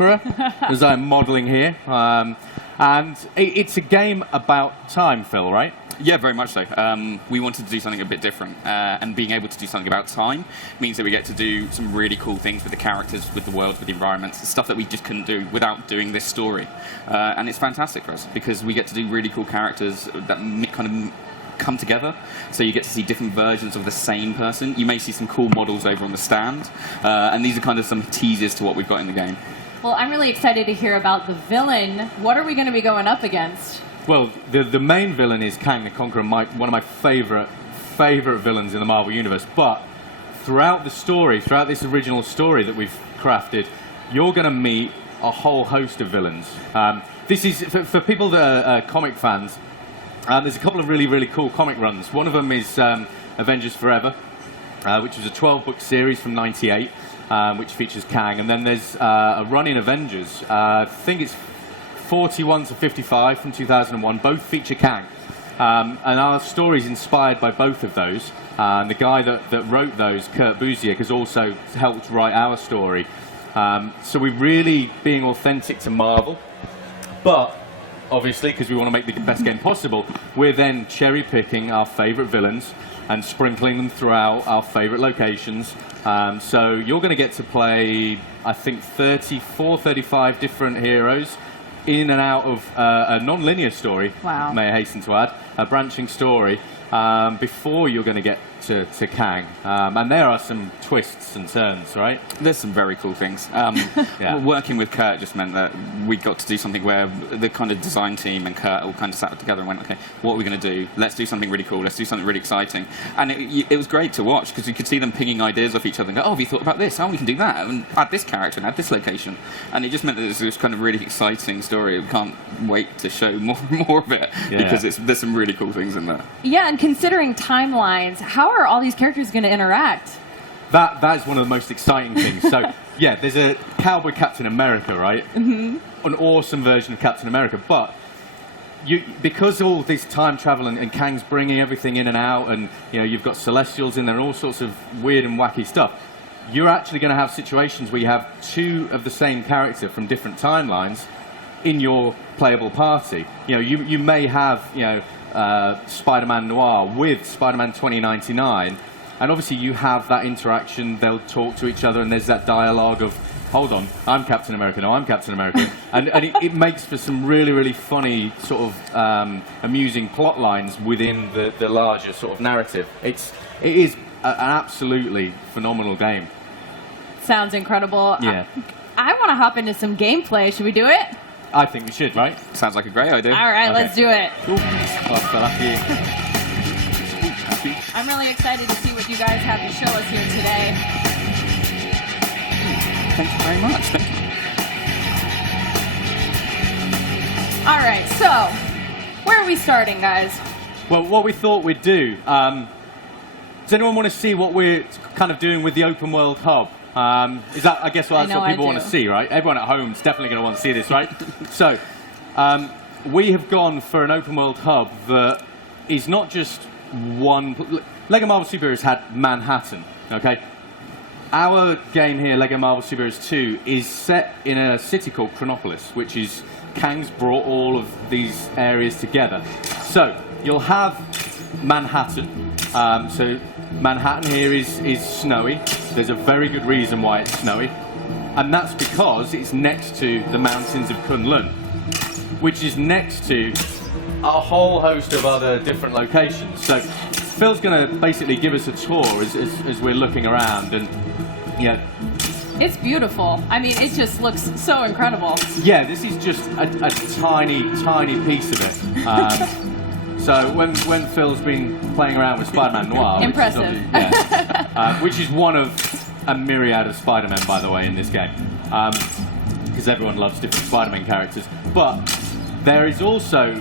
Conqueror, as I'm modelling here. And it's a game about time, Phil, right? Yeah, very much so. We wanted to do something a bit different, and being able to do something about time means that we get to do some really cool things with the characters, with the world, with the environments, stuff that we just couldn't do without doing this story. And it's fantastic for us, because we get to do really cool characters that kind of come together, so you get to see different versions of the same person. You may see some cool models over on the stand, and these are kind of some teasers to what we've got in the game. Well, I'm really excited to hear about the villain. What are we going to be going up against? Well, the main villain is Kang the Conqueror, one of my favorite villains in the Marvel Universe. But throughout the story, throughout this original story that we've crafted, you're going to meet a whole host of villains. This is, for people that are comic fans, there's a couple of really cool comic runs. One of them is Avengers Forever, which was a 12-book series from '98, which features Kang. And then there's a run in Avengers, I think it's 41 to 55 from 2001, both feature Kang. And our story is inspired by both of those. And the guy that wrote those, Kurt Busiek, has also helped write our story. So we're really being authentic to Marvel. But, obviously, because we want to make the best game possible, we're then cherry-picking our favourite villains and sprinkling them throughout our favourite locations. So you're going to get to play, I think, 34, 35 different heroes in and out of a non-linear story, wow. May I hasten to add, a branching story, before you're going to get to Kang. And there are some twists and turns, right? There's some very cool things. Yeah. Working with Kurt just meant that we got to do something where the kind of design team and Kurt all kind of sat together and went, okay, what are we going to do? Let's do something really cool. Let's do something really exciting. And it was great to watch, because you could see them pinging ideas off each other and go, oh, have you thought about this? Oh, we can do that. And add this character and add this location. And it just meant that it was this kind of really exciting story. We can't wait to show more of it, because there's some really cool things in there. Yeah, and considering timelines, how are all these characters going to interact? That is one of the most exciting things. So, yeah, there's a Cowboy Captain America, right? Mm-hmm. An awesome version of Captain America. But because all this time travel and Kang's bringing everything in and out, and you've got Celestials in there and all sorts of weird and wacky stuff, you're actually going to have situations where you have two of the same character from different timelines in your playable party. You may have Spider-Man Noir with Spider-Man 2099, and obviously you have that interaction. They'll talk to each other, and there's that dialogue of, hold on, I'm Captain America, no, I'm Captain America. and it makes for some really funny sort of amusing plot lines within the larger sort of narrative. It is an absolutely phenomenal game. Sounds incredible. Yeah. I want to hop into some gameplay. Should we do it? I think we should, right? Sounds like a great idea. All right, let's do it. Cool. Oh, fell after you. I'm really excited to see what you guys have to show us here today. Thank you very much. Thank you. All right, so where are we starting, guys? Well, what we thought we'd do, does anyone want to see what we're kind of doing with the open world hub? Is that, I guess, that's what people want to see, right? Everyone at home is definitely going to want to see this, right? So, we have gone for an open world hub that is not just one. LEGO Marvel Superheroes had Manhattan, okay? Our game here, LEGO Marvel Superheroes 2, is set in a city called Kanopolis, which is Kang's brought all of these areas together. So, you'll have Manhattan. So Manhattan here is snowy. There's a very good reason why it's snowy. And that's because it's next to the mountains of Kunlun, which is next to a whole host of other different locations. So Phil's going to basically give us a tour as we're looking around. And it's beautiful. I mean, it just looks so incredible. Yeah, this is just a tiny piece of it. So when Phil's been playing around with Spider-Man Noir, impressive, which is one of a myriad of Spider-Men, by the way, in this game, because everyone loves different Spider-Man characters. But there is also,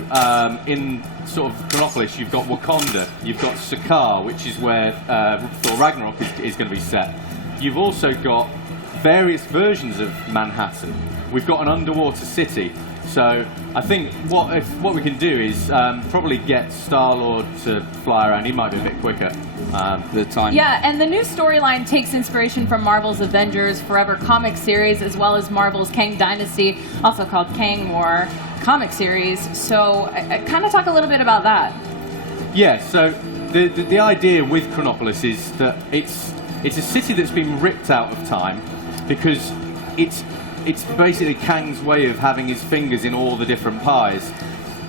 in sort of Kanopolis, you've got Wakanda, you've got Sakaar, which is where Thor Ragnarok is going to be set. You've also got various versions of Manhattan. We've got an underwater city. So I think what we can do is probably get Star-Lord to fly around. He might be a bit quicker. The time. Yeah, and the new storyline takes inspiration from Marvel's Avengers Forever comic series, as well as Marvel's Kang Dynasty, also called Kang War comic series. So kind of talk a little bit about that. Yeah, so the idea with Kanopolis is that it's a city that's been ripped out of time because it's basically Kang's way of having his fingers in all the different pies.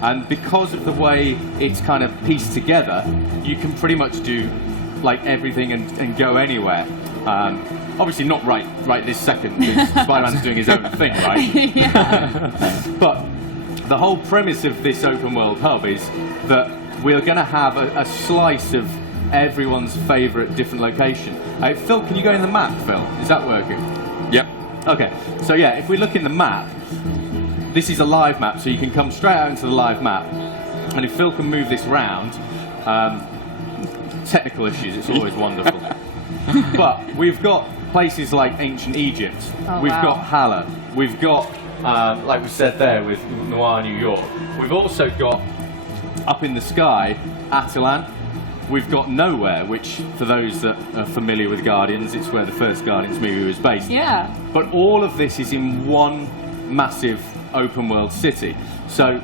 And because of the way it's kind of pieced together, you can pretty much do like everything and go anywhere. Obviously not right this second, because Spider-Man's doing his own thing, right? Yeah. But the whole premise of this open world hub is that we're going to have a slice of everyone's favourite different location. Phil, can you go in the map, Phil? Is that working? Yep. Okay, so yeah, if we look in the map, this is a live map, so you can come straight out into the live map. And if Phil can move this round, technical issues, it's always wonderful. But we've got places like ancient Egypt, we've got Hala, we've got, like we said there, with Noir, New York. We've also got, up in the sky, Atalan. We've got Nowhere, which, for those that are familiar with Guardians, it's where the first Guardians movie was based. Yeah. But all of this is in one massive open world city. So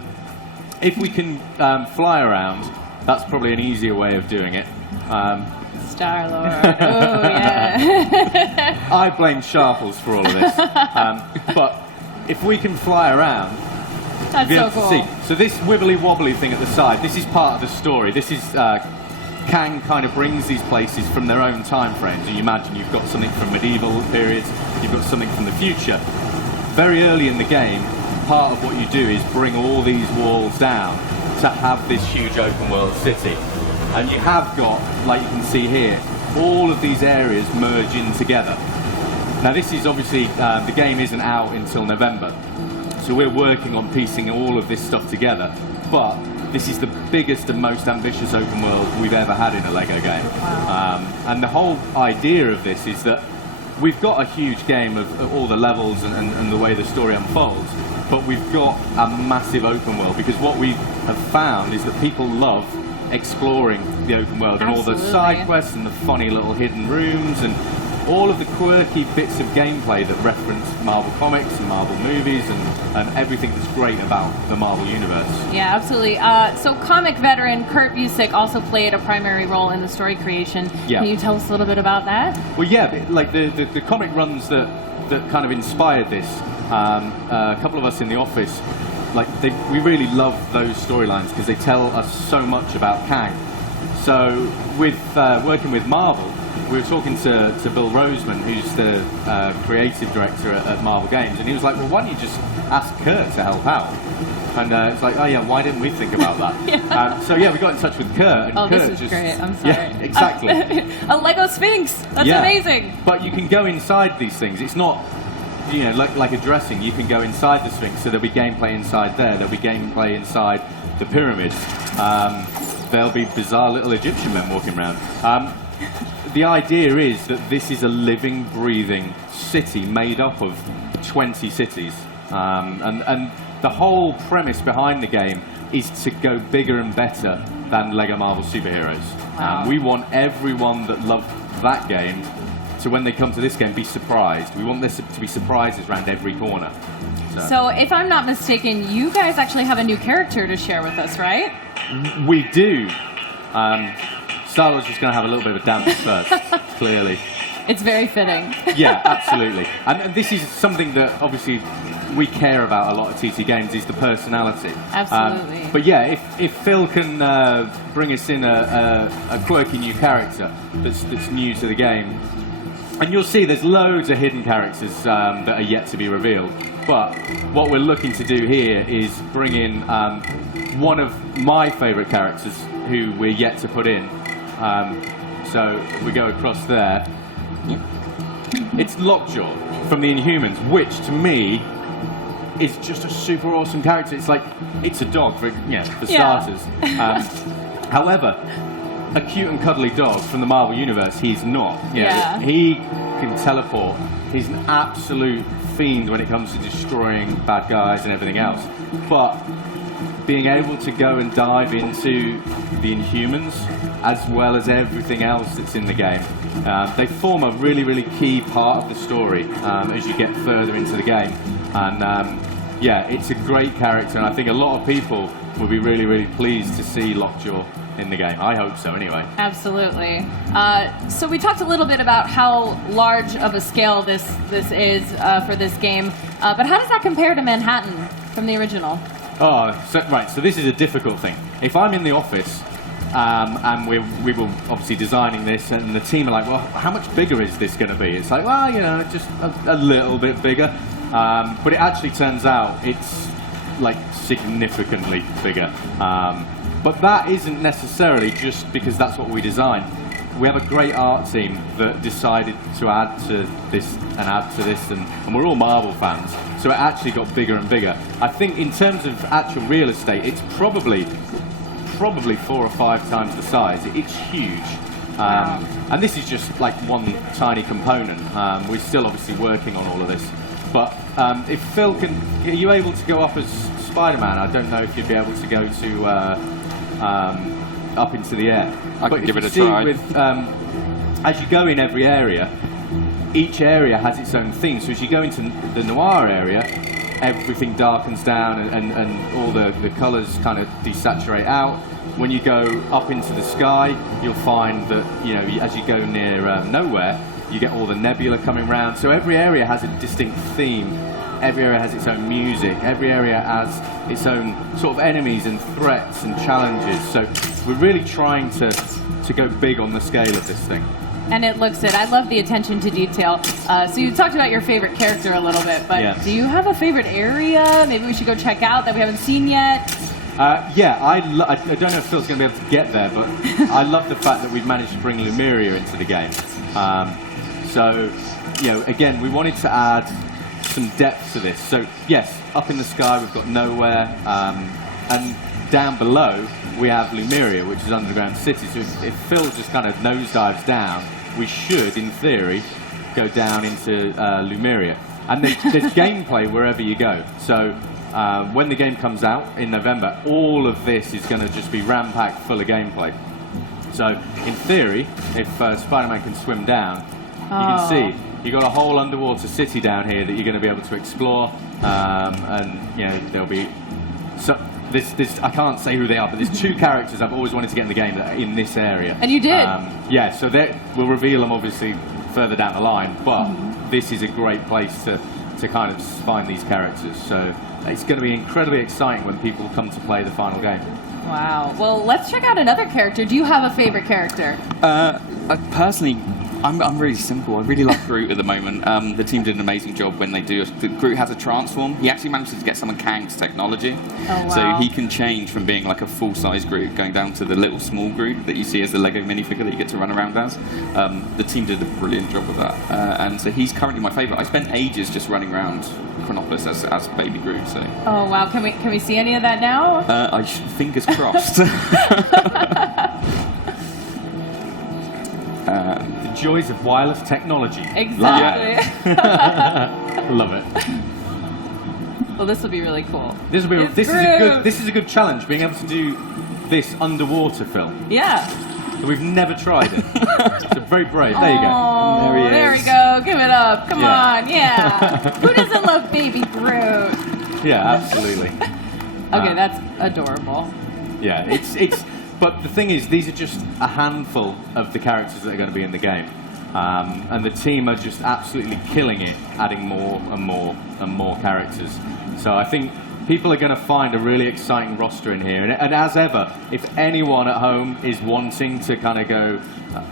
if we can fly around, that's probably an easier way of doing it. Star-Lord. Oh, yeah. I blame Sharples for all of this. But if we can fly around, That's we'll be so able to cool. see. So this wibbly wobbly thing at the side, this is part of the story. This is Kang kind of brings these places from their own time frames. You imagine you've got something from medieval periods, you've got something from the future. Very early in the game, part of what you do is bring all these walls down to have this huge open world city. And you have got, like you can see here, all of these areas merge in together. Now this is obviously, the game isn't out until November. So we're working on piecing all of this stuff together. But this is the biggest and most ambitious open world we've ever had in a LEGO game. And the whole idea of this is that we've got a huge game of all the levels and the way the story unfolds, but we've got a massive open world, because what we have found is that people love exploring the open world and all the Absolutely. side quests and the funny little hidden rooms and all of the quirky bits of gameplay that reference Marvel comics and Marvel movies and everything that's great about the Marvel universe. Yeah, absolutely. So comic veteran Kurt Busiek also played a primary role in the story creation. Yeah. Can you tell us a little bit about that? Well, yeah, like the comic runs that kind of inspired this, a couple of us in the office, we really love those storylines because they tell us so much about Kang. So with working with Marvel, we were talking to Bill Roseman, who's the creative director at Marvel Games, and he was like, well, why don't you just ask Kurt to help out? And it's like, oh yeah, why didn't we think about that? Yeah. So yeah, we got in touch with Kurt, and Oh, Kurt this is just... great. I'm sorry. Yeah, exactly. A Lego Sphinx. That's Yeah. amazing. But you can go inside these things. It's not, like a dressing. You can go inside the Sphinx, so there'll be gameplay inside there. There'll be gameplay inside the pyramids. There'll be bizarre little Egyptian men walking around. The idea is that this is a living, breathing city made up of 20 cities. And the whole premise behind the game is to go bigger and better than LEGO Marvel Superheroes. Wow. We want everyone that loved that game to, when they come to this game, be surprised. We want this to be surprises around every corner. So if I'm not mistaken, you guys actually have a new character to share with us, right? We do. Star-Lord's just going to have a little bit of a dance first, clearly. It's very fitting. Yeah, absolutely. And this is something that obviously we care about a lot at TT Games, is the personality. Absolutely. But yeah, if Phil can bring us in a quirky new character that's new to the game, and you'll see there's loads of hidden characters that are yet to be revealed. But what we're looking to do here is bring in one of my favourite characters who we're yet to put in. So we go across there. It's Lockjaw from the Inhumans, which to me is just a super awesome character. It's like, it's a dog for starters. However, a cute and cuddly dog from the Marvel Universe, he's not. Yeah. He can teleport He's an absolute fiend when it comes to destroying bad guys and everything else. But being able to go and dive into the Inhumans, as well as everything else that's in the game, they form a really, really key part of the story as you get further into the game. And yeah, it's a great character, and I think a lot of people will be really, really pleased to see Lockjaw in the game. I hope so, anyway. Absolutely. So we talked a little bit about how large of a scale this is for this game, but how does that compare to Manhattan from the original? Oh, right, so this is a difficult thing. If I'm in the office, and we were obviously designing this, and the team are like, well, how much bigger is this going to be? It's like, well, you know, just a little bit bigger. But it actually turns out it's like significantly bigger. But that isn't necessarily just because that's what we designed. We have a great art team that decided to add to this and add to this, and we're all Marvel fans, so it actually got bigger and bigger. I think in terms of actual real estate, it's probably 4 or 5 times the size. It's huge. And this is just like one tiny component. We're still obviously working on all of this. But if Phil are you able to go up as Spider-Man? I don't know if you'd be able to go to up into the air. I can give it a try. As you go in every area, each area has its own theme. So as you go into the noir area, everything darkens down and all the colours kind of desaturate out. When you go up into the sky, you'll find that, you know, as you go near nowhere, you get all the nebula coming around. So every area has a distinct theme. Every area has its own music. Every area has its own sort of enemies and threats and challenges. So we're really trying to go big on the scale of this thing. And it looks it. I love the attention to detail. So you talked about your favorite character a little bit, but Yeah. do you have a favorite area maybe we should go check out that we haven't seen yet? Yeah, I don't know if Phil's going to be able to get there, but I love the fact that we've managed to bring Lumeria into the game. So, you know, again, we wanted to add some depth to this. So, yes, up in the sky we've got nowhere, and down below we have Lumeria, which is underground city. So if Phil just kind of nosedives down, we should, in theory, go down into Lumeria. And there's gameplay wherever you go. So when the game comes out in November, all of this is going to just be ram-packed full of gameplay. So in theory, if Spider-Man can swim down, you can see you've got a whole underwater city down here that you're going to be able to explore, and you know there'll be this I can't say who they are, but there's 2 characters I've always wanted to get in the game that are in this area. And you did. Yeah, so we'll reveal them obviously further down the line, but this is a great place to kind of find these characters. So it's going to be incredibly exciting when people come to play the final game. Wow. Well, let's check out another character. Do you have a favorite character? Personally, I'm really simple. I really like Groot at the moment. The team did an amazing job when they do. Groot has a transform. He actually managed to get some of Kang's technology. Oh, wow. So he can change from being like a full-size Groot, going down to the little small Groot that you see as the Lego minifigure that you get to run around as. The team did a brilliant job with that. And so he's currently my favourite. I spent ages just running around Kanopolis as baby Groot. So. Oh, wow. Can we see any of that now? Fingers crossed. The joys of wireless technology. Exactly. Love it. Well, this will be really cool. This is a good challenge, being able to do this underwater film. Yeah. So we've never tried it. So very brave. There you go. Oh, There he there is. we go. Give it up. Come Yeah. on. Yeah. Who doesn't love baby Groot? Yeah, absolutely. Okay, that's adorable. Yeah, it's. But the thing is, these are just a handful of the characters that are going to be in the game, and the team are just absolutely killing it, adding more and more and more characters. So I think people are going to find a really exciting roster in here. And as ever, if anyone at home is wanting to kind of go,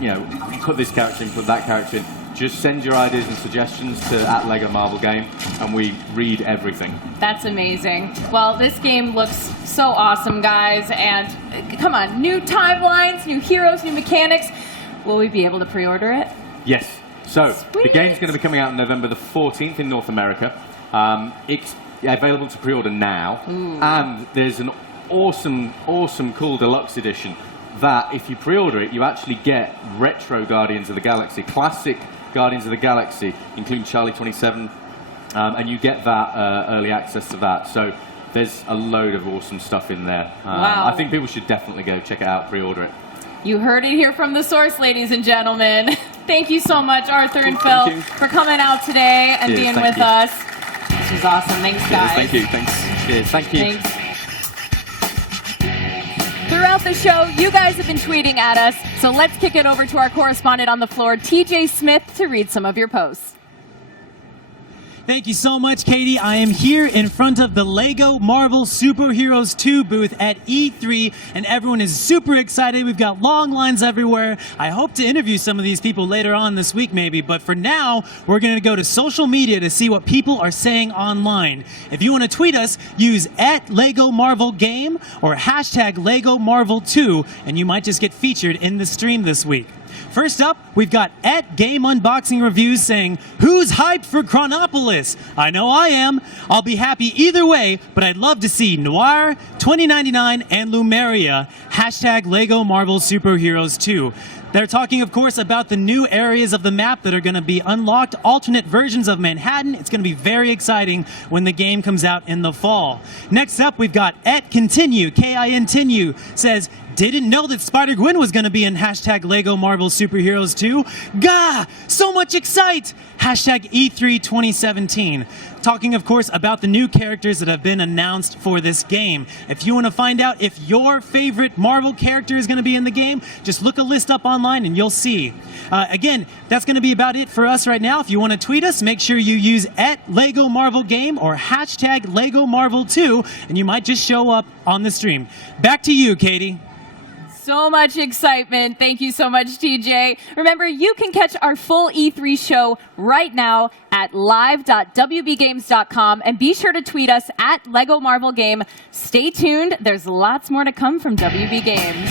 you know, put this character in, put that character in, just send your ideas and suggestions to @LEGO Marvel Game, and we read everything. That's amazing. Well, this game looks so awesome, guys. And come on, new timelines, new heroes, new mechanics. Will we be able to pre-order it? Yes. So Sweet. the game's going to be coming out November the 14th in North America. It's available to pre-order now, and there's an awesome, cool deluxe edition that if you pre-order it, you actually get Retro Guardians of the Galaxy, classic Guardians of the Galaxy, including Charlie 27, and you get that early access to that. So there's a load of awesome stuff in there. Wow. I think people should definitely go check it out, pre-order it. You heard it here from the source, ladies and gentlemen. Thank you so much, Arthur and Phil, for coming out today and being with us. This was awesome. Thanks, guys. Thank you. Thanks. Cheers. Thank you. Thanks. Throughout the show, you guys have been tweeting at us, so let's kick it over to our correspondent on the floor, TJ Smith, to read some of your posts. Thank you so much, Katie. I am here in front of the LEGO Marvel Superheroes 2 booth at E3, and everyone is super excited. We've got long lines everywhere. I hope to interview some of these people later on this week, maybe, but for now, we're going to go to social media to see what people are saying online. If you want to tweet us, use @LEGOMarvelGame or #LEGOMarvel2, and you might just get featured in the stream this week. First up, we've got @GameUnboxingReviews saying, "Who's hyped for Kanopolis? I know I am. I'll be happy either way, but I'd love to see Noir, 2099, and Lumeria. #LEGO Marvel Superheroes 2. They're talking, of course, about the new areas of the map that are going to be unlocked, alternate versions of Manhattan. It's going to be very exciting when the game comes out in the fall. Next up, we've got @Continue, KINTinue, says, "Didn't know that Spider-Gwen was going to be in #LEGO Marvel Superheroes 2. Gah! So much excite! #E3 2017. Talking, of course, about the new characters that have been announced for this game. If you want to find out if your favorite Marvel character is going to be in the game, just look a list up online and you'll see. Again, that's going to be about it for us right now. If you want to tweet us, make sure you use @LEGOMarvelGame or #LEGOMarvel2, and you might just show up on the stream. Back to you, Katie. So much excitement. Thank you so much, TJ. Remember, you can catch our full E3 show right now at live.wbgames.com, and be sure to tweet us @LEGOMarvelGame. Stay tuned. There's lots more to come from WB Games.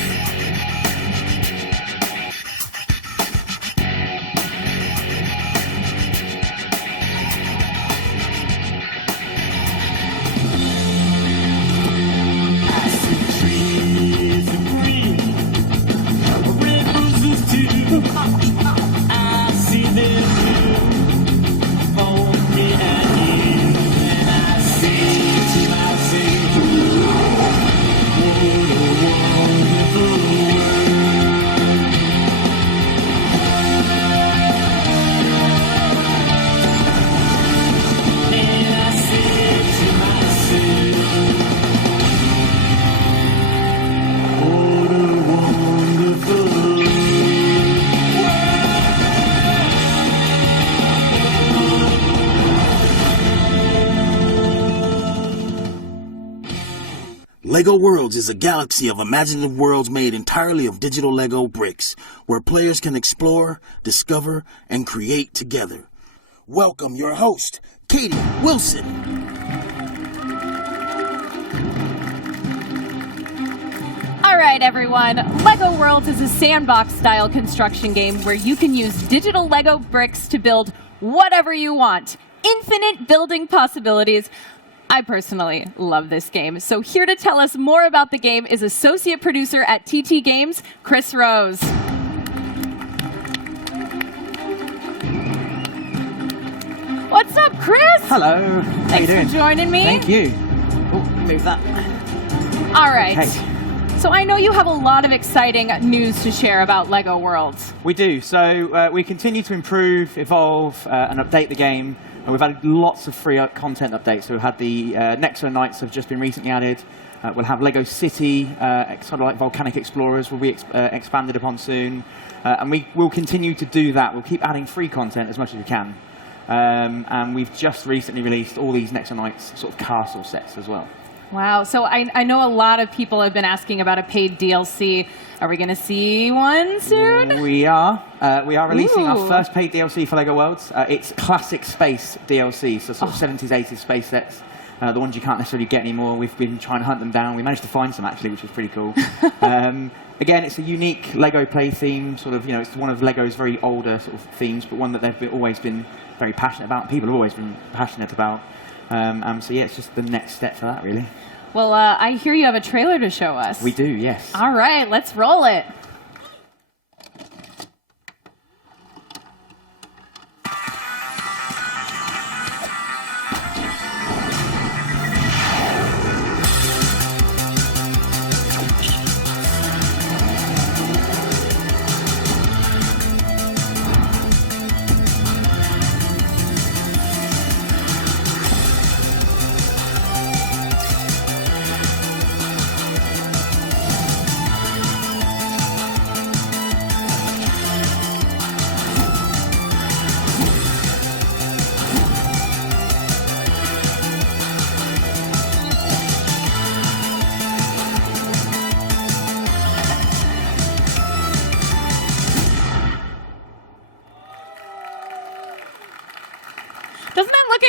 LEGO Worlds is a galaxy of imaginative worlds made entirely of digital LEGO bricks, where players can explore, discover, and create together. Welcome your host, Katie Wilson. All right, everyone. LEGO Worlds is a sandbox-style construction game where you can use digital LEGO bricks to build whatever you want. Infinite building possibilities. I personally love this game. So here to tell us more about the game is associate producer at TT Games, Chris Rose. What's up, Chris? Hello. How Thanks you doing? for joining me. Thank you. Oh, move that. All right. Hey. So I know you have a lot of exciting news to share about LEGO Worlds. We do. So we continue to improve, evolve, and update the game. And we've had lots of free content updates. So we've had the Nexo Nights have just been recently added. We'll have LEGO City, sort of like Volcanic Explorers, will be expanded upon soon. And we will continue to do that. We'll keep adding free content as much as we can. And we've just recently released all these Nexo Nights sort of castle sets as well. Wow. So I know a lot of people have been asking about a paid DLC. Are we going to see one soon? We are releasing our Ooh. first paid DLC for LEGO Worlds. It's classic space DLC, so sort of 70s, 80s space sets. The ones you can't necessarily get anymore. We've been trying to hunt them down. We managed to find some, actually, which is pretty cool. Again, it's a unique LEGO play theme. Sort of, it's one of LEGO's very older sort of themes, but one that they've always been very passionate about. People have always been passionate about. So yeah, it's just the next step for that, really. Well, I hear you have a trailer to show us. We do, yes. All right, let's roll it.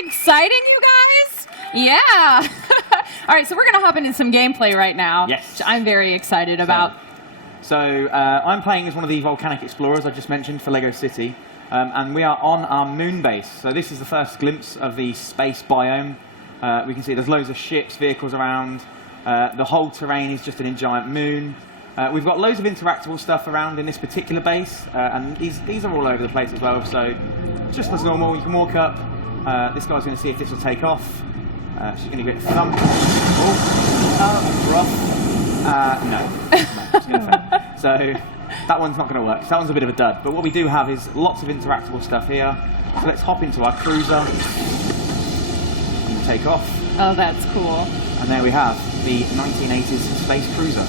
exciting, you guys? Yeah. All right, so we're going to hop into some gameplay right now. Yes. Which I'm very excited about. So I'm playing as one of the volcanic explorers I just mentioned for LEGO City. And we are on our moon base. So this is the first glimpse of the space biome. We can see there's loads of ships, vehicles around. The whole terrain is just an giant moon. We've got loads of interactable stuff around in this particular base, and these are all over the place as well. So just as normal, you can walk up. This guy's going to see if this will take off. She's going to get a thump. Oh, rough. No, it's going to fail. So that one's not going to work. So that one's a bit of a dud. But what we do have is lots of interactable stuff here. So let's hop into our cruiser and take off. Oh, that's cool. And there we have the 1980s space cruiser.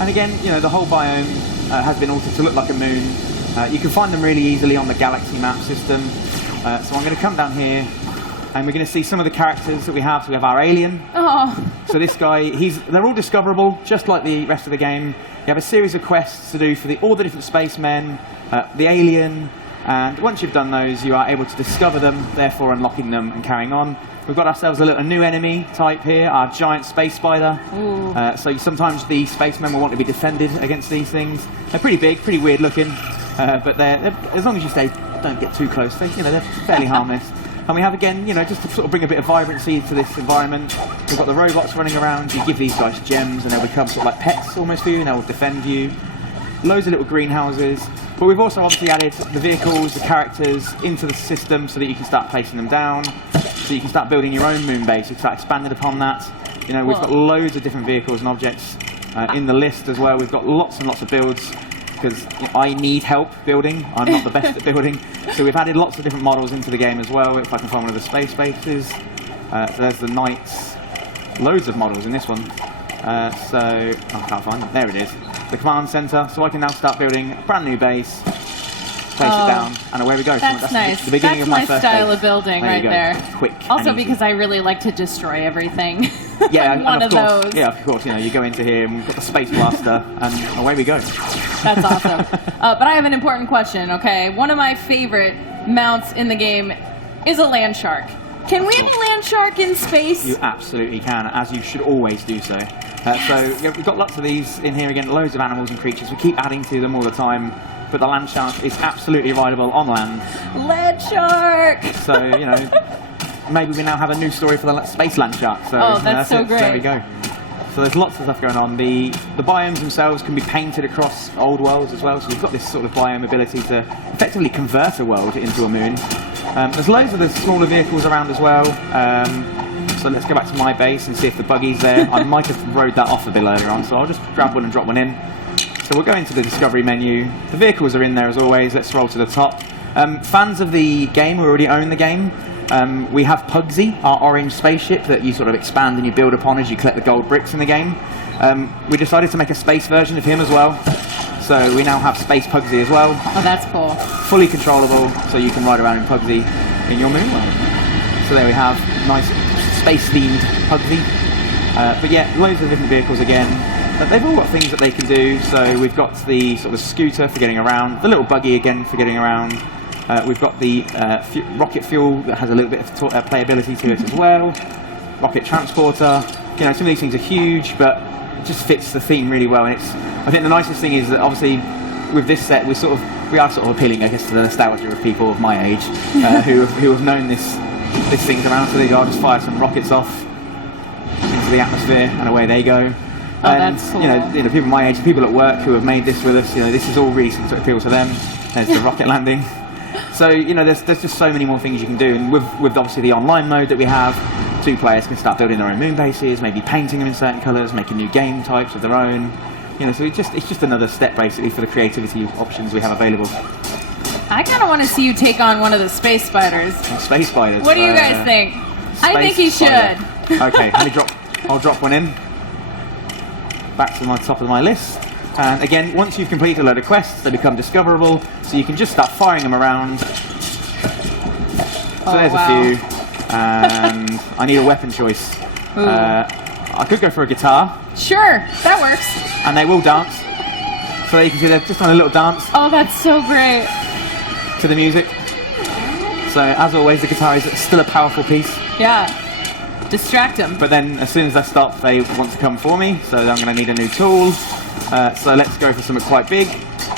And again, you know, the whole biome has been altered to look like a moon. You can find them really easily on the galaxy map system. So I'm going to come down here, and we're going to see some of the characters that we have. So we have our alien. Oh. So this guy, they're all discoverable, just like the rest of the game. You have a series of quests to do for all the different spacemen, the alien, and once you've done those, you are able to discover them, therefore unlocking them and carrying on. We've got ourselves a new enemy type here, our giant space spider. So sometimes the spacemen will want to be defended against these things. They're pretty big, pretty weird looking, but they're as long as you don't get too close, they're fairly harmless. And we have, again, just to sort of bring a bit of vibrancy to this environment, we've got the robots running around. You give these guys gems and they'll become sort of like pets almost for you, and they'll defend you. Loads of little greenhouses. But we've also obviously added the vehicles, the characters into the system so that you can start placing them down. So you can start building your own moon base. You can start expanding upon that. We've got loads of different vehicles and objects in the list as well. We've got lots and lots of builds, because I need help building. I'm not the best at building. So we've added lots of different models into the game as well, if I can find one of the space bases. So there's the Knights. Loads of models in this one. So I can't find them. There it is. The command center. So I can now start building a brand new base, place it down, and away we go. That's nice. The beginning That's of my my first style base. of building There right you go. there. Quick. Also and easy. because I really like to destroy everything. Yeah, One and of of course, those. Yeah, of course. You go into here and we've got the space blaster, and away we go. That's awesome. But I have an important question, okay? One of my favorite mounts in the game is a land shark. Can we have a land shark in space? You absolutely can, as you should always do so. So yeah, we've got lots of these in here again, loads of animals and creatures. We keep adding to them all the time, but the land shark is absolutely rideable on land. Land shark! So, maybe we now have a new story for the space land shark. So, that's so great. There we go. So there's lots of stuff going on. The biomes themselves can be painted across old worlds as well, so you've got this sort of biome ability to effectively convert a world into a moon. There's loads of the smaller vehicles around as well. So let's go back to my base and see if the buggy's there. I might have rode that off a bit earlier on, so I'll just grab one and drop one in. So we'll go into the discovery menu. The vehicles are in there as always. Let's scroll to the top. Fans of the game who already own the game, we have Pugsy, our orange spaceship that you sort of expand and you build upon as you collect the gold bricks in the game. We decided to make a space version of him as well. So we now have Space Pugsy as well. Oh, that's cool. Fully controllable, so you can ride around in Pugsy in your moon world. So there we have nice space-themed Pugsy. But yeah, loads of different vehicles again. They've all got things that they can do. So we've got the sort of scooter for getting around, the little buggy again for getting around. We've got the rocket fuel that has a little bit of playability to it as well. Rocket transporter. Some of these things are huge, but it just fits the theme really well. And I think the nicest thing is that obviously with this set we are sort of appealing, I guess, to the nostalgia of people of my age who have known this thing's around. So there you go. I'll just fire some rockets off into the atmosphere, and away they go. Oh, And that's cool. people my age, people at work who have made this with us, this is all really something that appeals to them. There's the rocket landing. So there's just so many more things you can do, and with obviously the online mode that we have, 2 players can start building their own moon bases, maybe painting them in certain colours, making new game types of their own. So it's just another step basically for the creativity options we have available. I kind of want to see you take on one of the space spiders. Space spiders. What do you guys think? I think you should. Okay, I'll drop one in. Back to my top of my list. And again, once you've completed a load of quests, they become discoverable, so you can just start firing them around. So there's a few. And I need a weapon choice. I could go for a guitar. Sure, that works. And they will dance. So you can see they've just done a little dance Oh, that's so great. to the music. So as always, the guitar is still a powerful piece. Yeah. Distract them. But then as soon as I stop, they want to come for me. So I'm going to need a new tool. So let's go for something quite big.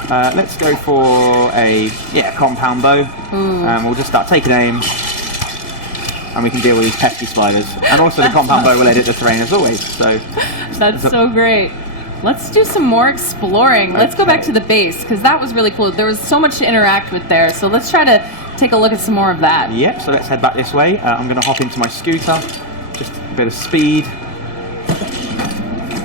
Let's go for a compound bow. We'll just start taking aim. And we can deal with these pesky spiders. And also the compound bow will edit the terrain as always. So That's so great. Let's do some more exploring. Let's go back to the base, because that was really cool. There was so much to interact with there. So let's try to take a look at some more of that. Yep, so let's head back this way. I'm going to hop into my scooter. Just a bit of speed.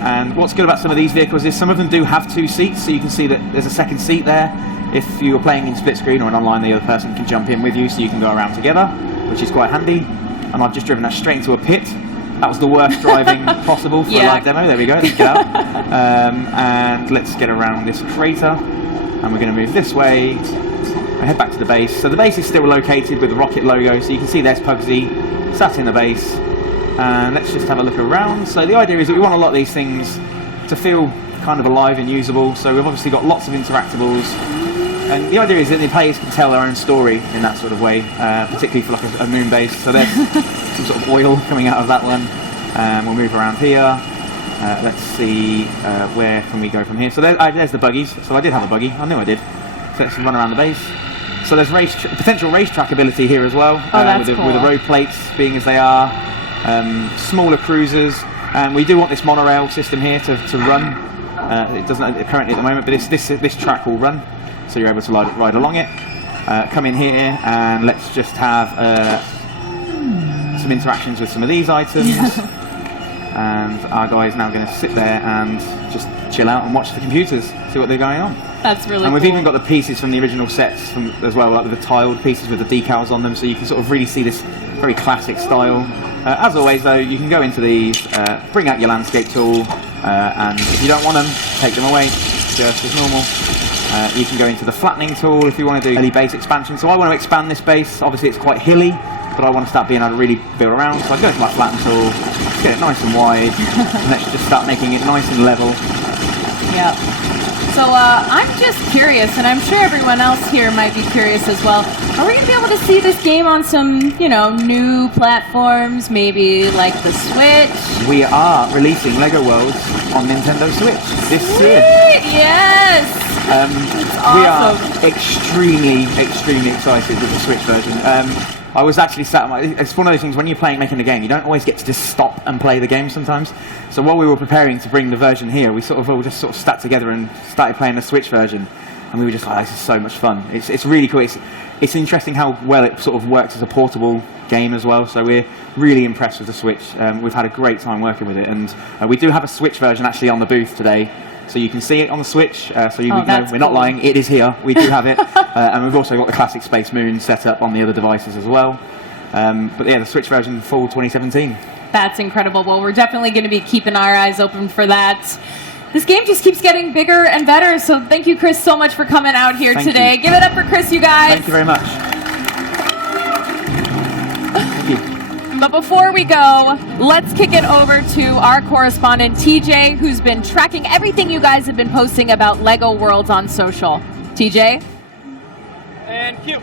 And what's good about some of these vehicles is some of them do have 2 seats, so you can see that there's a second seat there. If you're playing in split screen or in online, the other person can jump in with you, so you can go around together, which is quite handy. And I've just driven that straight into a pit. That was the worst driving possible for a live demo. There we go, let's get out. And let's get around this crater. And we're going to move this way. I head back to the base. So the base is still located with the rocket logo, so you can see there's Pugsy sat in the base. And let's just have a look around. So the idea is that we want a lot of these things to feel kind of alive and usable. So we've obviously got lots of interactables. And the idea is that the players can tell their own story in that sort of way, particularly for like a moon base. So there's some sort of oil coming out of that one. We'll move around here. Let's see, where can we go from here? So there's the buggies. So I did have a buggy. I knew I did. So let's run around the base. So there's potential racetrack ability here as well, with the road plates being as they are. Smaller cruisers. And we do want this monorail system here to run. It doesn't currently at the moment, but this track will run. So you're able to ride along it. Come in here and let's just have some interactions with some of these items. And our guy is now going to sit there and just chill out and watch the computers, see what they're going on. That's really cool. And we've cool. even got the pieces from the original sets as well, like with the tiled pieces with the decals on them, so you can sort of really see this very classic style. As always though, you can go into these, bring out your landscape tool, and if you don't want them, take them away, just as normal. You can go into the flattening tool if you want to do any base expansion. So I want to expand this base. Obviously it's quite hilly, but I want to start being able to really build around. So I go to my flatten tool, get it nice and wide, and let's just start making it nice and level. Yeah. So I'm just curious, and I'm sure everyone else here might be curious as well. Are we going to be able to see this game on some, new platforms, maybe like the Switch? We are releasing LEGO Worlds on Nintendo Switch this year. Yes! We are extremely excited with the Switch version. I was actually it's one of those things when you're making a game, you don't always get to just stop and play the game sometimes. So while we were preparing to bring the version here, we all just sat together and started playing the Switch version. And we were just like, this is so much fun. It's really cool. It's interesting how well it sort of works as a portable game as well. So we're really impressed with the Switch. We've had a great time working with it. And we do have a Switch version actually on the booth today. So you can see it on the Switch, so you know we're not lying, it is here, we do have it. And we've also got the classic Space Moon set up on the other devices as well. But yeah, the Switch version, fall 2017. That's incredible. Well, we're definitely going to be keeping our eyes open for that. This game just keeps getting bigger and better, so thank you, Chris, so much for coming out here today. Give it up for Chris, you guys. Thank you very much. Thank you. But before we go, let's kick it over to our correspondent, TJ, who's been tracking everything you guys have been posting about LEGO Worlds on social. TJ? And cue.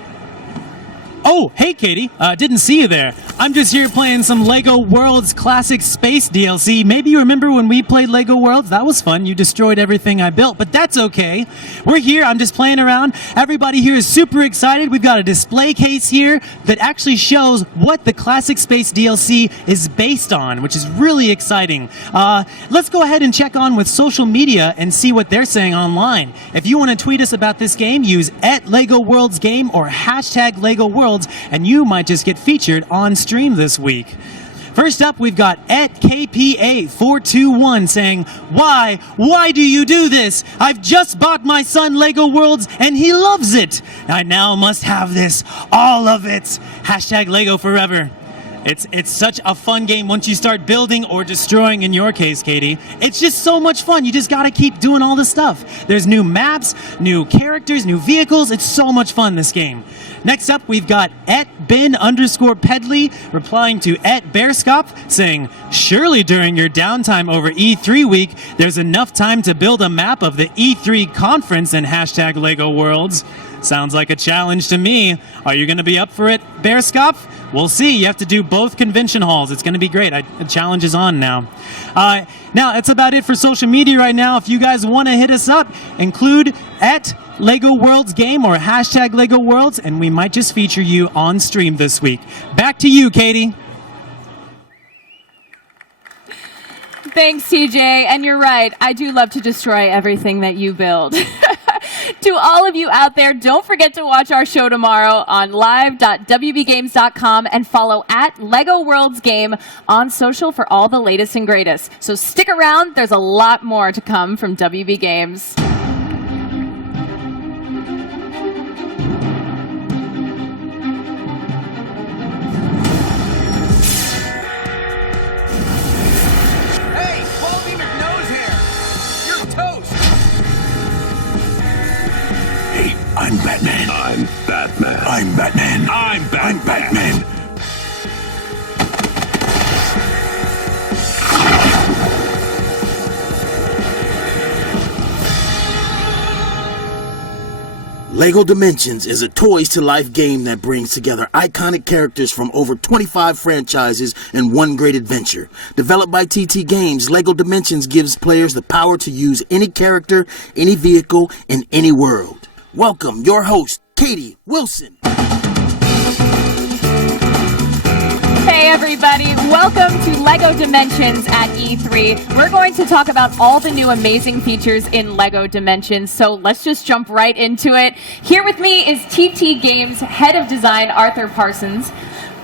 Oh, hey, Katie. Didn't see you there. I'm just here playing some LEGO Worlds Classic Space DLC. Maybe you remember when we played LEGO Worlds? That was fun. You destroyed everything I built, but that's okay. We're here. I'm just playing around. Everybody here is super excited. We've got a display case here that actually shows what the Classic Space DLC is based on, which is really exciting. Let's go ahead and check on with social media and see what they're saying online. If you want to tweet us about this game, use @LEGOWorldsGame or #LEGOWorlds, and you might just get featured on stream this week. First up, we've got @KPA421 saying, Why do you do this? I've just bought my son LEGO Worlds and he loves it. I now must have this, all of it. #LEGO Forever. It's such a fun game once you start building or destroying, in your case, Katie. It's just so much fun. You just got to keep doing all this stuff. There's new maps, new characters, new vehicles. It's so much fun, this game. Next up, we've got @Ben_Pedley replying to @Bearscop saying, surely during your downtime over E3 week, there's enough time to build a map of the E3 conference and hashtag LEGO Worlds. Sounds like a challenge to me. Are you going to be up for it, Bearskopf? We'll see. You have to do both convention halls. It's going to be great. The challenge is on now. Now, that's about it for social media right now. If you guys want to hit us up, include at LEGO Worlds Game or hashtag LEGO Worlds, and we might just feature you on stream this week. Back to you, Katie. Thanks, TJ. And you're right. I do love to destroy everything that you build. To all of you out there, don't forget to watch our show tomorrow on live.wbgames.com and follow at LEGO Worlds Game on social for all the latest and greatest. So stick around. There's a lot more to come from WB Games. I'm Batman. I'm Batman. I'm Batman. I'm Batman. LEGO Dimensions is a toys-to-life game that brings together iconic characters from over 25 franchises in one great adventure. Developed by TT Games, LEGO Dimensions gives players the power to use any character, any vehicle, in any world. Welcome, your host, Katie Wilson. Hey everybody, welcome to LEGO Dimensions at E3. We're going to talk about all the new amazing features in LEGO Dimensions, so let's just jump right into it. Here with me is TT Games Head of Design, Arthur Parsons,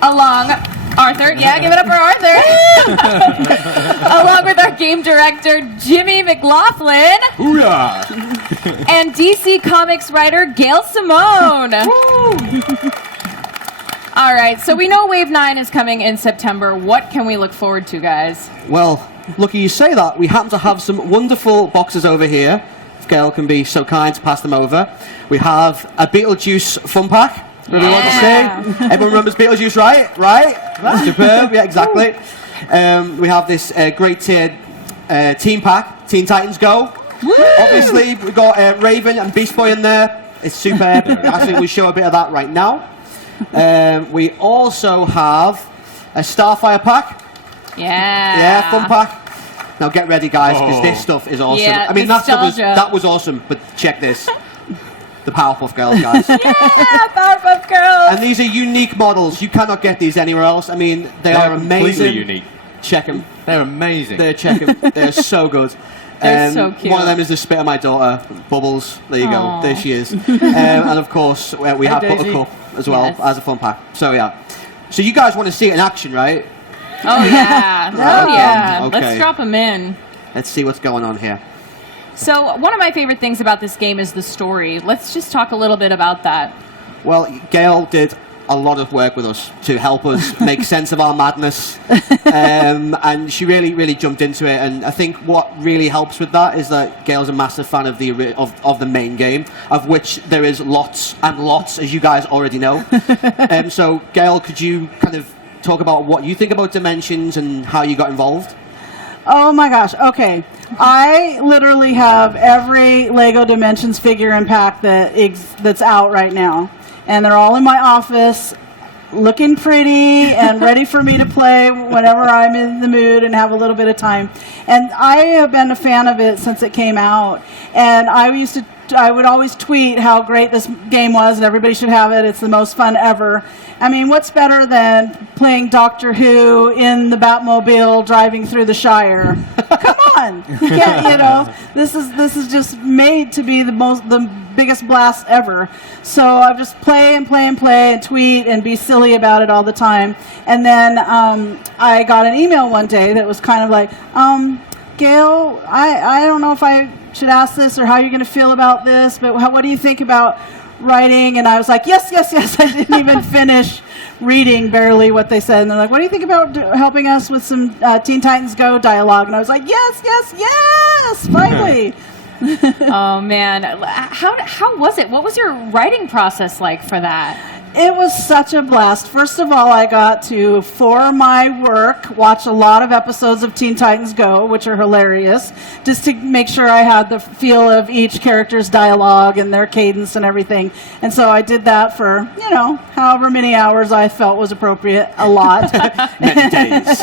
Arthur, yeah, give it up for Arthur. Along with our game director, Jimmy McLaughlin. Hooyah! And DC Comics writer, Gail Simone. All right, so we know Wave 9 is coming in September. What can we look forward to, guys? Well, lucky you say that. We happen to have some wonderful boxes over here. If Gail can be so kind to pass them over. We have a Beetlejuice fun pack. What do you want to say? Everyone remembers Beetlejuice, right? Right? Superb, yeah, exactly. We have this great tiered team pack, Teen Titans Go. Woo! Obviously, we've got Raven and Beast Boy in there. It's superb. Actually, we'll show a bit of that right now. We also have a Starfire pack. Yeah, fun pack. Now get ready, guys, because this stuff is awesome. Yeah, I mean, that was awesome, but check this. The Powerpuff Girls, guys. Yeah, Powerpuff Girls. And these are unique models. You cannot get these anywhere else. I mean, they are amazing. Completely unique. Check them. They're amazing. They're so good. They're so cute. One of them is the spit of my daughter, Bubbles. There you go. There she is. And of course, we have Daisy. Buttercup as well Yes. as a fun pack. So yeah. So you guys want to see it in action, right? Oh yeah, Okay. Let's drop them in. Let's see what's going on here. So one of my favorite things about this game is the story. Let's just talk a little bit about that. Well, Gail did a lot of work with us to help us make sense of our madness. And she really, really jumped into it. And I think what really helps with that is that Gail's a massive fan of the main game, of which there is lots and lots, as you guys already know. So, Gail, could you kind of talk about what you think about Dimensions and how you got involved? Oh my gosh, okay. I literally have every LEGO Dimensions figure and pack that's out right now. And they're all in my office, looking pretty and ready for me to play whenever I'm in the mood and have a little bit of time. And I have been a fan of it since it came out. And I would always tweet how great this game was and everybody should have it. It's the most fun ever. I mean, what's better than playing Doctor Who in the Batmobile driving through the Shire? Come on, you can't, this is just made to be the biggest blast ever. So I just play and tweet and be silly about it all the time. And then I got an email one day that was kind of like, Gail, I don't know if I should ask this or how you're going to feel about this, but what do you think about writing? And I was like, yes. I didn't even finish reading barely what they said. And they're like, what do you think about helping us with some Teen Titans Go dialogue? And I was like, yes, finally. Oh man, how was it? What was your writing process like for that? It was such a blast. First of all, I got to, for my work, watch a lot of episodes of Teen Titans Go, which are hilarious, just to make sure I had the feel of each character's dialogue and their cadence and everything. And so I did that for, you know, however many hours I felt was appropriate, a lot. Many days.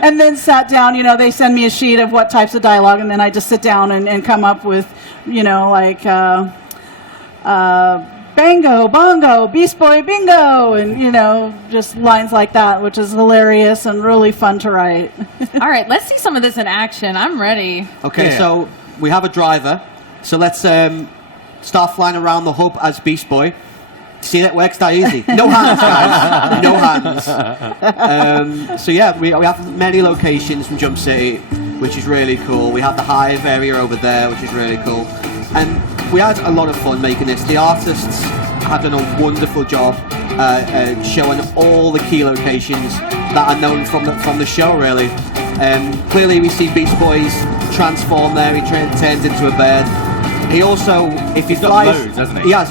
And then sat down, you know, they send me a sheet of what types of dialogue, and then I just sit down and come up with, you know, like, Bango, bongo, Beast Boy, bingo, and, you know, just lines like that, which is hilarious and really fun to write. All right, let's see some of this in action. I'm ready. Okay, Yeah. so we have a driver. So let's start flying around the hub as Beast Boy. See, that works that easy. No hands, guys. No hands. So yeah, we have many locations from Jump City, which is really cool. We have the Hive area over there, which is really cool. And we had a lot of fun making this. The artists have done a wonderful job showing all the key locations that are known from the show, really. Clearly, we see Beast Boy's transform there. He turns into a bird. He also, if he flies, got loads, hasn't he? He has.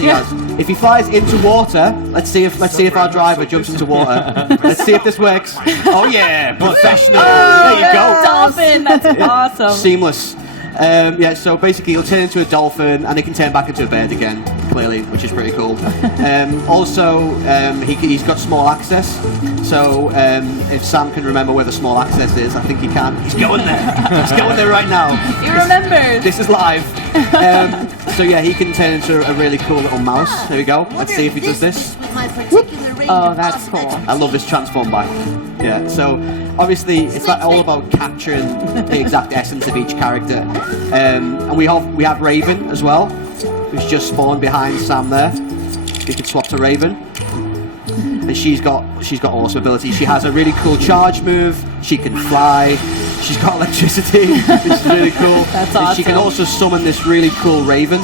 If he flies into water, let's see if our driver jumps into water. Let's see if this works. Oh yeah, professional. There you go. Dolphin, that's awesome. Seamless. Yeah, so basically he'll turn into a dolphin and he can turn back into a bird again, clearly, which is pretty cool. Also, he's got small access, so if Sam can remember where the small access is, I think he can. He's going there. He's going there right now. You remember. This is live. So yeah, he can turn into a really cool little mouse. There we go. Let's see if he does this. Oh, that's cool. I love this transform back. Yeah, so obviously it's all about capturing the exact essence of each character. And we have Raven as well, who's just spawned behind Sam there. We could swap to Raven. And she's got awesome abilities. She has a really cool charge move. She can fly. She's got electricity, which is really cool. That's And she can awesome. also summon this really cool Raven.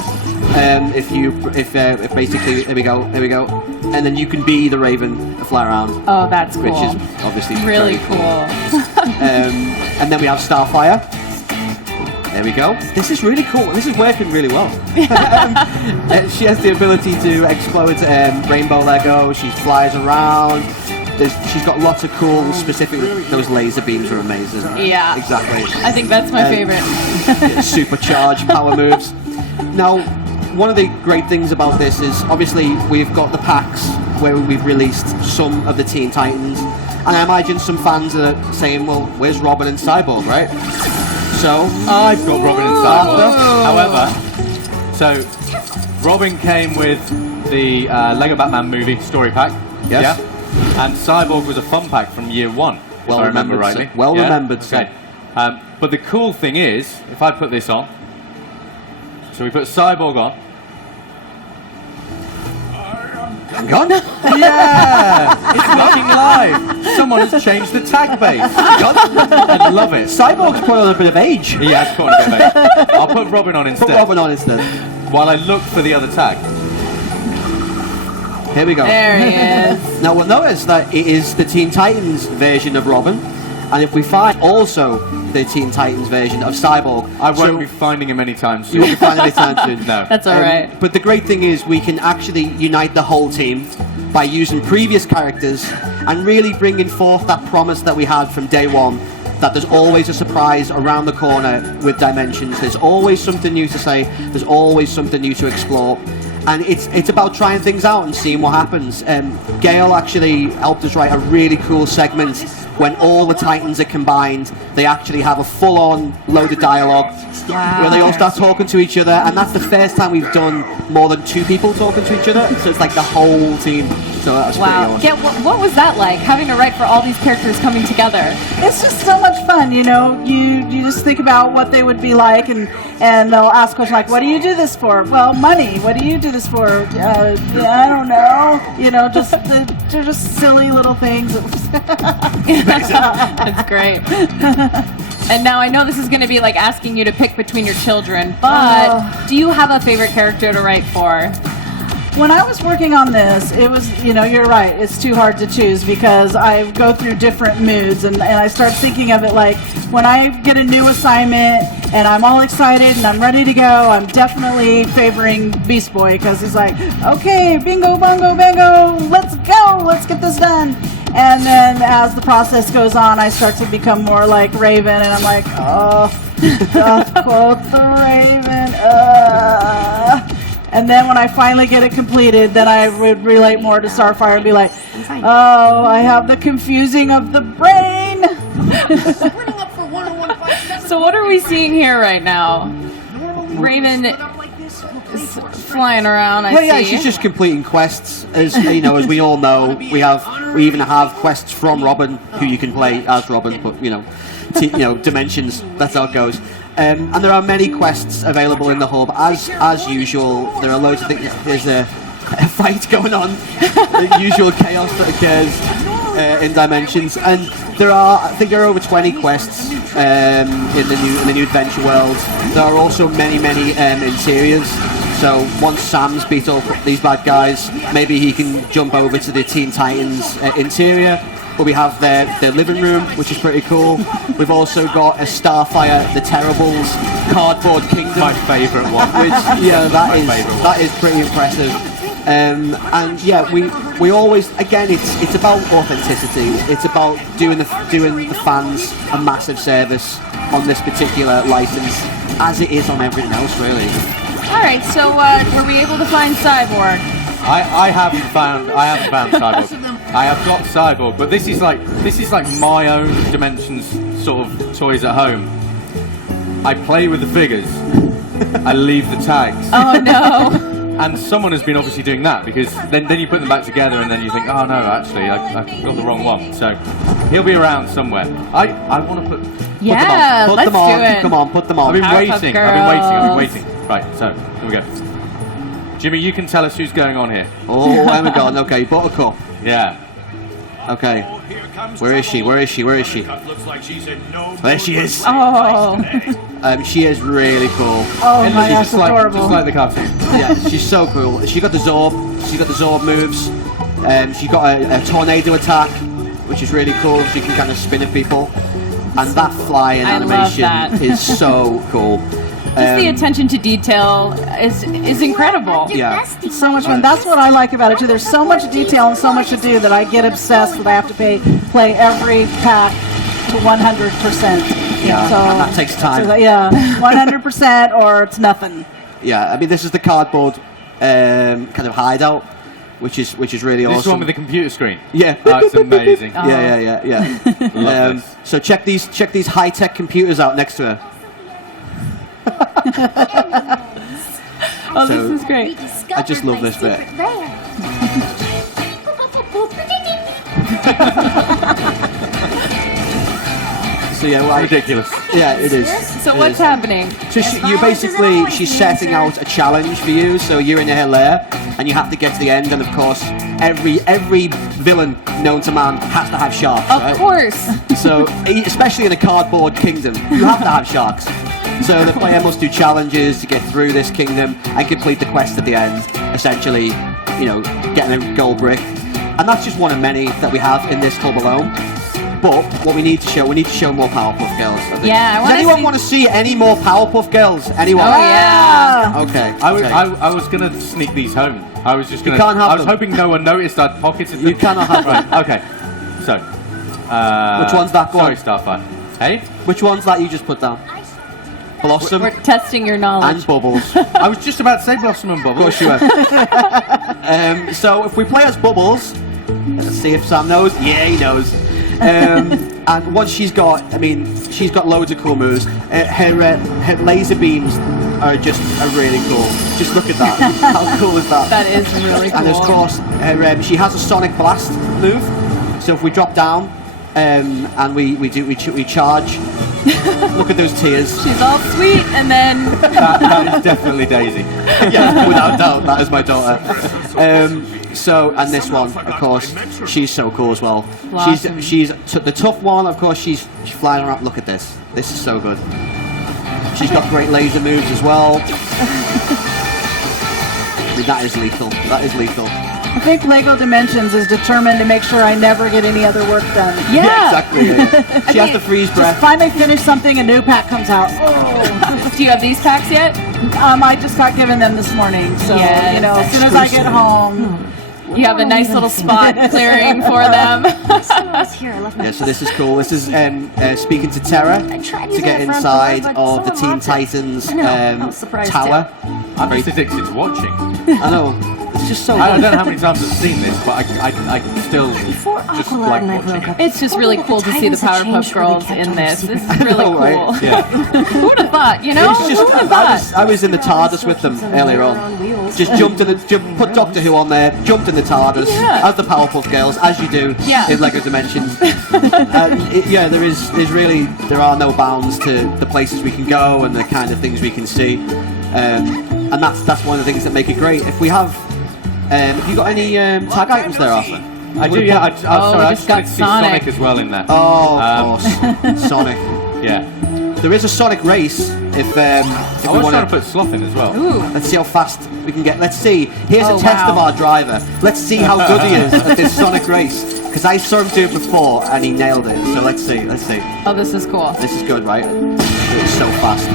If basically, here we go, and then you can be the Raven and fly around. Oh, that's cool. Which is obviously really very cool. And then we have Starfire. There we go. This is really cool. This is working really well. She has the ability to explode rainbow Lego. She flies around. She's got lots of cool, specific. Those laser beams are amazing. Yeah. Exactly. I think that's my favorite. Supercharged power moves. Now, one of the great things about this is obviously we've got the packs where we've released some of the Teen Titans, and I imagine some fans are saying, "Well, where's Robin and Cyborg, right?" So I've got Robin and Cyborg. However, so Robin came with the Lego Batman movie story pack. Yes. Yeah. And Cyborg was a fun pack from year one. Well if I remember remembered, rightly. sir. Well remembered, sir. Okay. But the cool thing is, if I put this on, so we put Cyborg on. hang on. Yeah, it's looking live. Someone has changed the tag base. I love it. Cyborg's put on a bit of age. He has put on a bit of age. I'll put Robin on instead. Put Robin on instead. While I look for the other tag. Here we go. There he is. Now we'll notice that it is the Teen Titans version of Robin, and if we find also the Teen Titans version of Cyborg, I won't be finding him anytime soon. you won't be finding any time soon. No. That's all right. But the great thing is we can actually unite the whole team by using previous characters and really bringing forth that promise that we had from day one, that there's always a surprise around the corner with Dimensions. There's always something new to say. There's always something new to explore. And it's about trying things out and seeing what happens. Gail actually helped us write a really cool segment when all the Titans are combined. They actually have a full-on load of dialogue where they all start talking to each other, and that's the first time we've done more than two people talking to each other. So it's like the whole team. So that's pretty Wow. awesome. Yeah, what was that like, having to write for all these characters coming together? It's just so much fun, you know. You just think about what they would be like, and they'll ask questions like, "What do you do this for?" "Well, money." "What do you do this for?" I don't know. You know, they're just silly little things. That's great. And now I know this is going to be like asking you to pick between your children, but do you have a favorite character to write for? When I was working on this, it was, you're right, it's too hard to choose because I go through different moods and I start thinking of it like when I get a new assignment and I'm all excited and I'm ready to go, I'm definitely favoring Beast Boy because he's like, okay, bingo, bongo, bango, let's go, let's get this done. And then as the process goes on, I start to become more like Raven and I'm like, oh, just quote the Raven, And then when I finally get it completed, then I would relate more to Starfire and be like, oh, I have the confusing of the brain. So what are we seeing here right now? Raven is flying around, I see. She's just completing quests. As as we all know, we even have quests from Robin, who you can play as Robin, but dimensions, that's how it goes. And there are many quests available in the hub. As usual, there are loads of things. There's a fight going on, the usual chaos that occurs in Dimensions, and I think there are over 20 quests in the new adventure world. There are also many interiors. So once Sam's beat up these bad guys, maybe he can jump over to the Teen Titans interior. But we have their living room, which is pretty cool. We've also got a Starfire, the Terribles, Cardboard Kingdom. My favourite one. Which, that is pretty impressive. And we always, again, it's about authenticity. It's about doing the fans a massive service on this particular license, as it is on everything else, really. All right, so were we able to find Cyborg? I haven't found Cyborg. I have got Cyborg, but this is like my own Dimensions sort of toys at home. I play with the figures. I leave the tags. Oh no. And someone has been obviously doing that because then you put them back together and then you think, oh no, actually I got the wrong one. So he'll be around somewhere. I want to put Let's do it. Come on, put them on. I've been waiting. Right, so here we go. Jimmy, you can tell us who's going on here. Oh, where am I going? Okay, Buttercup. Yeah. Okay. Where is she? There she is. Oh. She is really cool. Oh my gosh, just adorable. Just like the cartoon. Yeah, she's so cool. She got the Zorb. She's got the Zorb moves. She's got a tornado attack, which is really cool. She can kind of spin at people. And that flying animation is so cool. Just the attention to detail is incredible. Yeah. It's so much fun. That's what I like about it too. There's so much detail and so much to do that I get obsessed that I have to play every pack to 100%. Yeah, so and that takes time. 100% or it's nothing. Yeah, I mean this is the cardboard kind of hideout, which is really awesome. This one with the computer screen. Yeah, that's amazing. Yeah. Love this. So check these high-tech computers out next to her. Oh, this is great. I just love this bit. So ridiculous. Yeah, it is. So what's happening? So she's setting out a challenge for you. So you're in her lair, and you have to get to the end. And of course, every villain known to man has to have sharks. Of course. So especially in a cardboard kingdom, you have to have sharks. So the player must do challenges to get through this kingdom and complete the quest at the end. Essentially, getting a gold brick. And that's just one of many that we have in this hub alone. But what we need to show more Powerpuff Girls. I think. Yeah, Does anyone want to see any more Powerpuff Girls? Anyone? Oh yeah. Okay. I was gonna sneak these home. I was just gonna. You can't have I was them. hoping no one noticed I'd pocketed them. You cannot have them. Right. Okay. So. Which one's that one? Sorry, Starfire. Hey. Which one's that you just put down? Blossom We're testing your knowledge. and Bubbles. I was just about to say Blossom and Bubbles. Of course you were. So if we play as Bubbles, let's see if Sam knows. Yeah, he knows. And once she's got loads of cool moves. Her laser beams are really cool. Just look at that. How cool is that? That is really cool. And of course, she has a Sonic Blast move. So if we drop down and we charge, look at those tears. She's all sweet, and then that is definitely Daisy. Yeah, without doubt, that is my daughter. And this one, of course, she's so cool as well. Blossom. She's the tough one, of course. She's flying around. Look at this. This is so good. She's got great laser moves as well. I mean, that is lethal. That is lethal. I think LEGO Dimensions is determined to make sure I never get any other work done. Yeah. Exactly. Yeah. She has to freeze Just breath. finally finish something, a new pack comes out. Oh. Do you have these packs yet? I just got given them this morning, so Yes. you know, as soon as I get home. You have a nice little spot clearing for them. Yeah, so this is cool. This is speaking to Terra to get inside of the Teen Titans tower. I'm just addicted to watching. I know. It's just so I good. don't know how many times I've seen this, but I still just like watching it. It's just really cool to see the Powerpuff Girls in this. This is really know, right? cool. Yeah. Who would have thought, you know? It's just, Who would have thought? I was in the TARDIS with them earlier on. Just put Doctor Who on there, jumped in the TARDIS Yeah. as the Powerpuff Girls, as you do Yeah. in LEGO Dimensions. Yeah, there are no bounds to the places we can go and the kind of things we can see, and that's one of the things that make it great. If we have you got any tag items there, Arthur? I do, yeah. I'm sorry, I just just got wanted to see Sonic. Sonic as well in there. Oh, of course, Sonic. Yeah. There is a Sonic race. If I we was want trying to put Sloth in as well. Ooh. let's see how fast we can get. Let's see. Here's Oh, a test of wow. our driver. Let's see how good he is at this Sonic race. Because I saw him do it before and he nailed it. So let's see. Let's see. Oh, this is cool. This is good, right? It's so fast.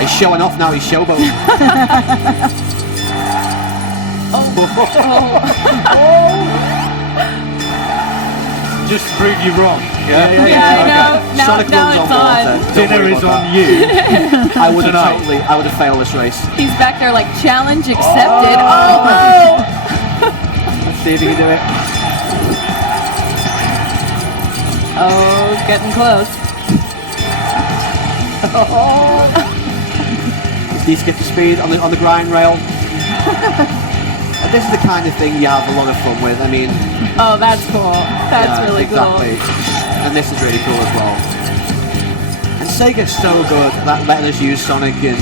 He's showing off now. He's showboating. Just to prove you wrong. Yeah, I know. Now, Sonic now runs it's water. on. Don't Dinner worry is about on you. that. I would have failed this race. He's back there like, challenge accepted. Oh, Let's see if he can do it. oh, it's getting close. Just needs to get to speed on the grind rail. And this is the kind of thing you have a lot of fun with. I mean, Oh, that's cool. That's yeah, really exactly. And this is really cool as well. And Sega's so good at letting us use Sonic, and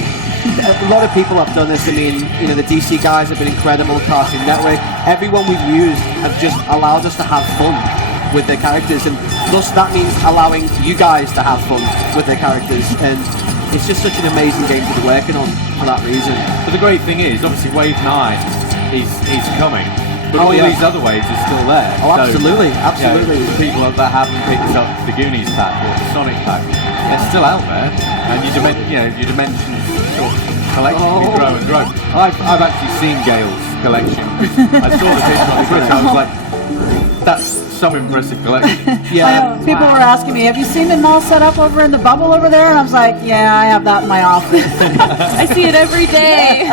a lot of people have done this. I mean, you know, the DC guys have been incredible, Cartoon Network. Everyone we've used have just allowed us to have fun with their characters, and thus that means allowing you guys to have fun with their characters. And it's just such an amazing game to be working on for that reason. But the great thing is, obviously, Wave 9 is coming. But Oh, all yeah. these other waves are still there. Oh, So, absolutely, you know, absolutely. the people that haven't picked up the Goonies pack or the Sonic pack, they're still out there, and your dimension sort of collection can grow and grow. I've actually seen Gail's collection. I saw the picture on Twitter. I was like, that's some impressive collection. Yeah. People were asking me, have you seen them all set up over in the bubble over there? And I was like, yeah, I have that in my office. I see it every day.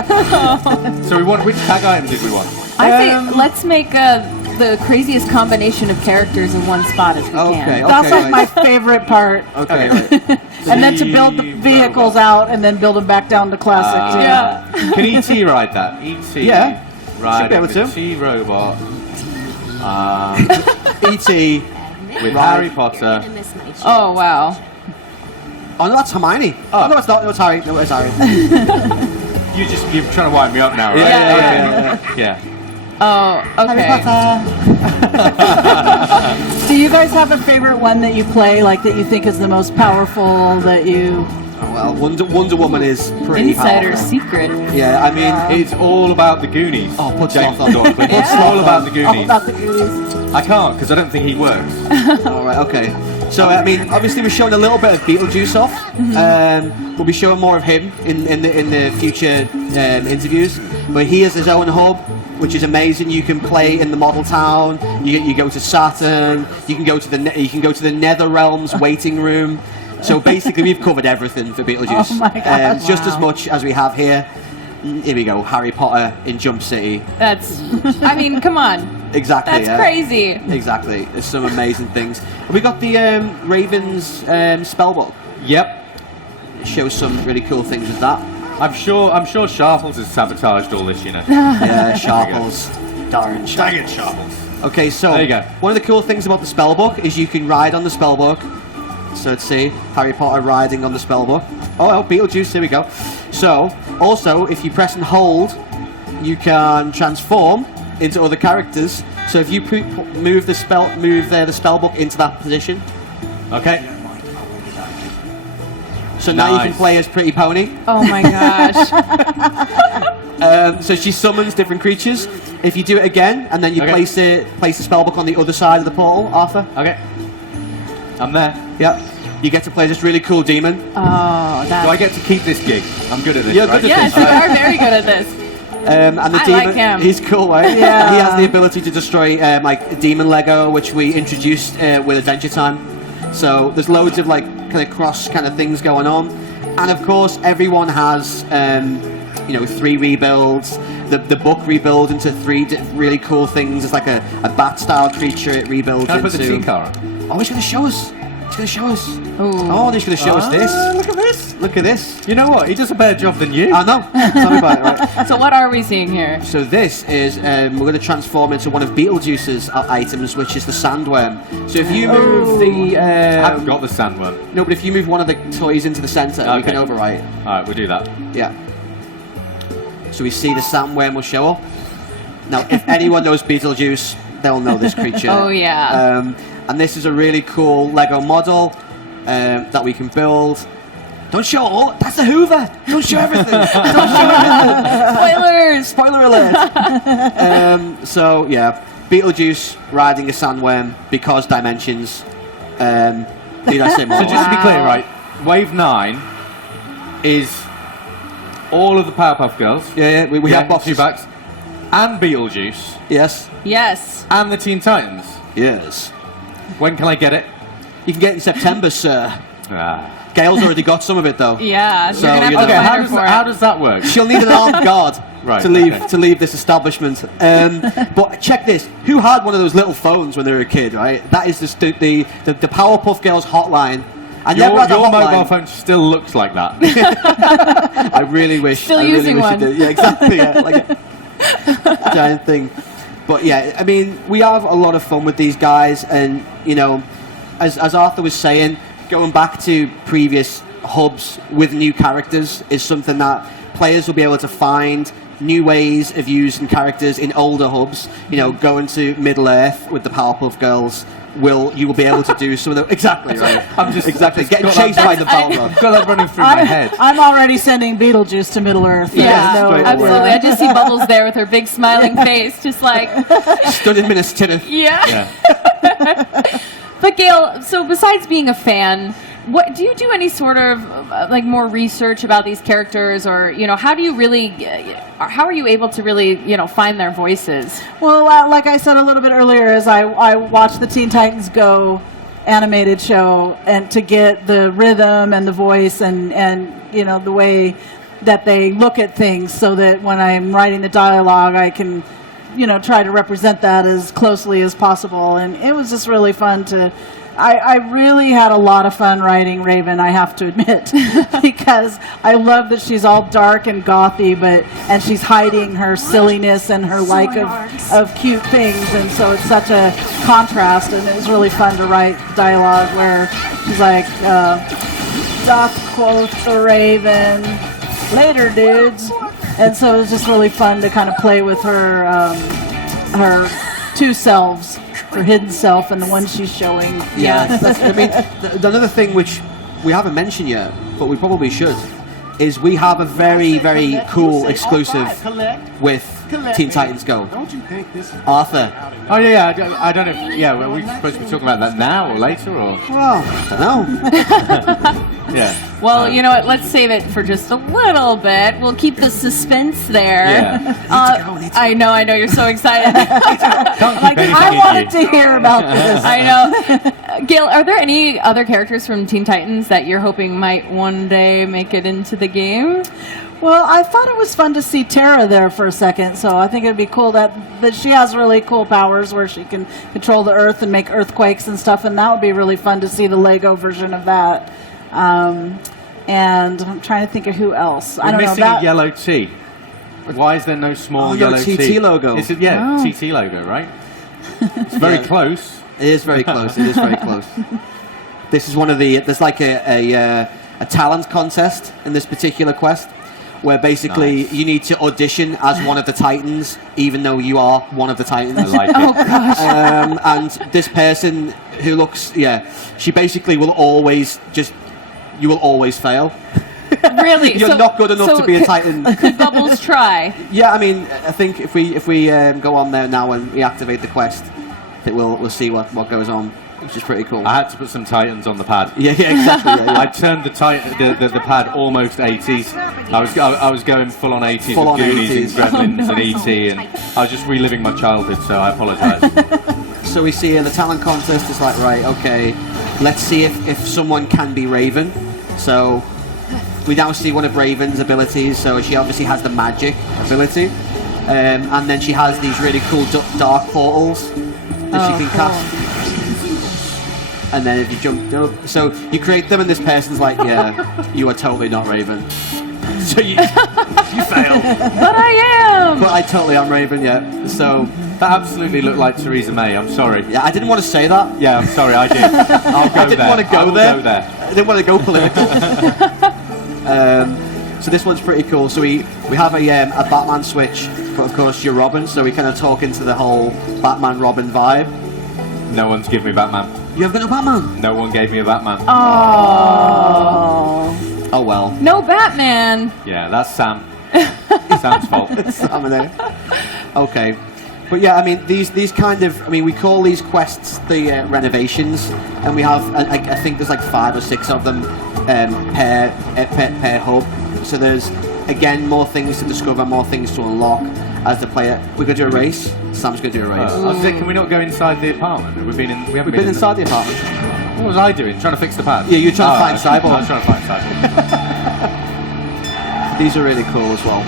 So which tag item did we want? I say let's make the craziest combination of characters in one spot as we Okay. can. That's like my right. favorite part. Okay. Right. And then to build the vehicles out and then build them back down to classic too. Yeah. Can E.T. ride that? E.T. Yeah. Ride Should be able the to. T-Robot E.T. with Right. Harry Potter. Oh wow. Oh no, that's Hermione. Oh no, it's not. No, it's Harry. No, it's Harry. You're trying to wind me up now, right? Yeah. Oh, okay. Do you guys have a favorite one that you play, like that you think is the most powerful that you... Oh, well, Wonder Woman is pretty Insider powerful. secret. Yeah, I mean, It's all about the Goonies. Oh, put James Sloth on. Dorfman. Put It's Sloth all on. about the All Goonies. about the Goonies. I can't because I don't think he works. all right, okay. So I mean, obviously we're showing a little bit of Beetlejuice off. We'll be showing more of him in the future interviews. But he has his own hub, which is amazing. You can play in the model town. You go to Saturn. You can go to the Nether Realms waiting room. So basically, we've covered everything for Beetlejuice. Oh my God, Just wow. as much as we have here. Here we go, Harry Potter in Jump City. That's. I mean, come on. Exactly. That's yeah. crazy. Exactly. There's some amazing things. We got the Ravens spellbook. Yep. It shows some really cool things with that. I'm sure Sharples has sabotaged all this, you know. Yeah, Sharples. Darn Dang Sharples. it, Sharples. Okay, so There you go. one of the cool things about the spellbook is you can ride on the spellbook. So let's see, Harry Potter riding on the spellbook. Oh, Beetlejuice, here we go. So, also, if you press and hold, you can transform into other characters. So if you move the spellbook into that position. Okay. So now you can Nice. play as Pretty Pony. Oh my gosh. So she summons different creatures. If you do it again, and then you place the spellbook on the other side of the portal, Arthur. Okay. I'm there. Yeah. You get to play this really cool demon. Oh, that's... Do I get to keep this gig? I'm good at this, You're right? good at Yes, this. you are very good at this. And the I demon, like him. he's cool, right? Yeah. He has the ability to destroy like demon Lego, which we introduced with Adventure Time. So there's loads of like kind of cross kind of things going on, and of course everyone has 3 rebuilds. The book rebuilds into 3 really cool things. It's like a bat style creature. It rebuilds Can I into. put the team car on? Oh, he's going to show us. He's going to show us. Ooh. Oh, he's going to show us this. Look at this. Look at this. You know what? He does a better job than you. I know. Tell me about it. Right. So what are we seeing here? So this is, we're going to transform into one of Beetlejuice's items, which is the sandworm. So if you move the... I've got the sandworm. No, but if you move one of the toys into the centre, we can overwrite. All right, we'll do that. Yeah. So we see the sandworm will show up. Now, if anyone knows Beetlejuice, they'll know this creature. Oh, yeah. And this is a really cool Lego model that we can build. Don't show all. That's the Hoover. Don't show everything. Don't show everything. Spoilers! Spoiler alert. So yeah, Beetlejuice riding a sandworm because dimensions. Need I say more? So just to be clear, right? Wave 9 is all of the Powerpuff Girls. Yeah, we have boxes. 2 backs. And Beetlejuice. Yes. Yes. And the Teen Titans. Yes. When can I get it? You can get it in September, sir. Ah. Gail's already got some of it though. Yeah, So, you're gonna have you to know. find how her does, for how it. does that work? She'll need an armed guard Right, to leave okay. to leave this establishment. But check this: who had one of those little phones when they were a kid? Right, that is the Powerpuff Girls hotline. I never had a Your hotline. mobile phone still looks like that. I really wish. Still I really using wish one. It did. Yeah, exactly. Yeah, like a giant thing. But yeah, I mean, we have a lot of fun with these guys, and as Arthur was saying, going back to previous hubs with new characters is something that players will be able to find new ways of using characters in older hubs. Going to Middle Earth with the Powerpuff Girls. You will be able to do some of the exactly right. I'm just Exactly. just Getting got chased that- by the Balrog. I've got that running through my head. I'm already sending Beetlejuice to Middle Earth. Yeah, There's no- absolutely. I just see Bubbles there with her big smiling face, just like, Stood in Minas Tirith. yeah. Yeah. But Gail, so besides being a fan, what do you do any sort of like more research about these characters, or how do you really, how are you able to really find their voices? Well, like I said a little bit earlier, is I watched the Teen Titans Go animated show, and to get the rhythm and the voice and the way that they look at things, so that when I'm writing the dialogue, I can try to represent that as closely as possible. And it was just really fun to. I really had a lot of fun writing Raven, I have to admit, because I love that she's all dark and gothy, and she's hiding her silliness and her like of cute things, and so it's such a contrast, and it was really fun to write dialogue where she's like, doth quoth the Raven, later dudes, and so it was just really fun to kind of play with her two selves. Her hidden self and the one she's showing. Yeah, I mean, another thing which we haven't mentioned yet, but we probably should, is we have a very, very cool exclusive with Teen Titans Go. Arthur. Oh yeah, I don't know. Yeah, are we supposed to be talking about that now or later or? Well, I don't know. Yeah. Well, you know what? Let's save it for just a little bit. We'll keep the suspense there. Yeah. I know. You're so excited. I wanted to hear about this. I know. Gail, are there any other characters from Teen Titans that you're hoping might one day make it into the game? Well, I thought it was fun to see Tara there for a second, so I think it would be cool that she has really cool powers where she can control the earth and make earthquakes and stuff, and that would be really fun to see the Lego version of that. And I'm trying to think of who else. I We're don't know. missing a yellow T. Why is there no small yellow TT T? logo. It's TT logo, right? It's very close. It is very close. It is very close. This is one of the. There's like a talent contest in this particular quest, where basically you need to audition as one of the Titans, even though you are one of the Titans. I like it. Oh gosh. And this person who looks, she basically will always you will always fail. Really? Really? You're not good enough to be a Titan. Could Bubbles try? Yeah, I mean, I think if we go on there now and we activate the quest, I think we'll see what goes on, which is pretty cool. I had to put some Titans on the pad. Yeah, exactly. Yeah. I turned the pad almost 80s. I was going full on 80s Full on with Goonies 80s. and Gremlins and E.T. and I was just reliving my childhood, so I apologise. So we see here the talent contest is like, right, okay, let's see if someone can be Raven. So we now see one of Raven's abilities. So she obviously has the magic ability, and then she has these really cool dark portals that she can cast. And then if you jump up, so you create them, and this person's like, yeah, you are totally not Raven. So you fail. But I am. But I totally am Raven, yeah. So That absolutely looked like Theresa May. I'm sorry. yeah, I didn't want to say that. Yeah, I'm sorry. I did. I'll go I didn't there. want to go I will there. Go there. I didn't want to go political. So this one's pretty cool. So we have a Batman switch, but of course you're Robin, so we kind of talk into the whole Batman-Robin vibe. No one's given me Batman. You haven't got a Batman? No one gave me a Batman. Oh well. No Batman. Yeah, that's Sam. Sam's fault. Okay. But yeah, I mean, these kind of, I mean, we call these quests the renovations, and we have, I think there's like 5 or 6 of them per hub. So there's, again, more things to discover, more things to unlock as the player. We're going to do a race. Sam's going to do a race. I was saying, can we not go inside the apartment? We haven't been inside the apartment. What was I doing? Trying to fix the pad? Yeah, you're trying to find Cyborg. I was trying to find Cyborg. These are really cool as well.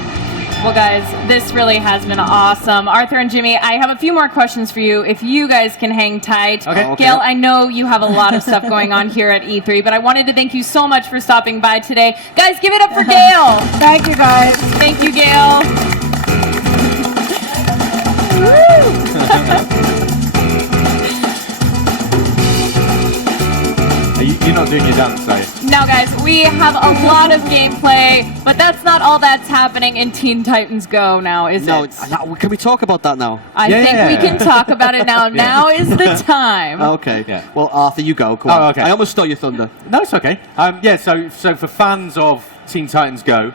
Well, guys, this really has been awesome. Arthur and Jimmy, I have a few more questions for you if you guys can hang tight. Okay. Gail, I know you have a lot of stuff going on here at E3, but I wanted to thank you so much for stopping by today. Guys, give it up for Gail. Thank you, guys. Thank you, Gail. You're not doing your dance, are you? Now, guys, we have a lot of gameplay, but that's not all that's happening in Teen Titans Go now, is it? No, can we talk about that now? I think we can talk about it now. Now is the time. Okay. Yeah. Well, Arthur, you go. Come on. Oh, okay. I almost stole your thunder. No, it's okay. So for fans of Teen Titans Go,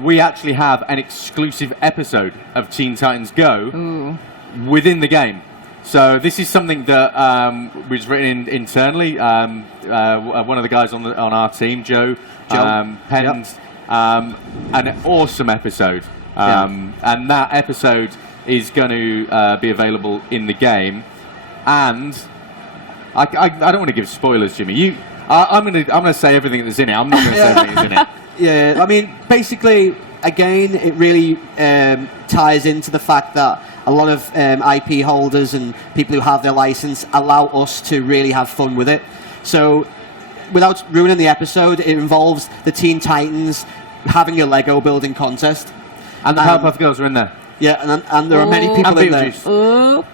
we actually have an exclusive episode of Teen Titans Go within the game. So this is something that was written internally. One of the guys on our team, Joe. Penned an awesome episode, and that episode is going to be available in the game. And I don't want to give spoilers, Jimmy. I'm going to say everything that's in it. I'm not going to say everything that's in it. Yeah, I mean, basically, again, it really ties into the fact that a lot of IP holders and people who have their license allow us to really have fun with it. So, without ruining the episode, it involves the Teen Titans having a Lego building contest. And the Powerpuff Girls are in there. Yeah, and there are many people in there.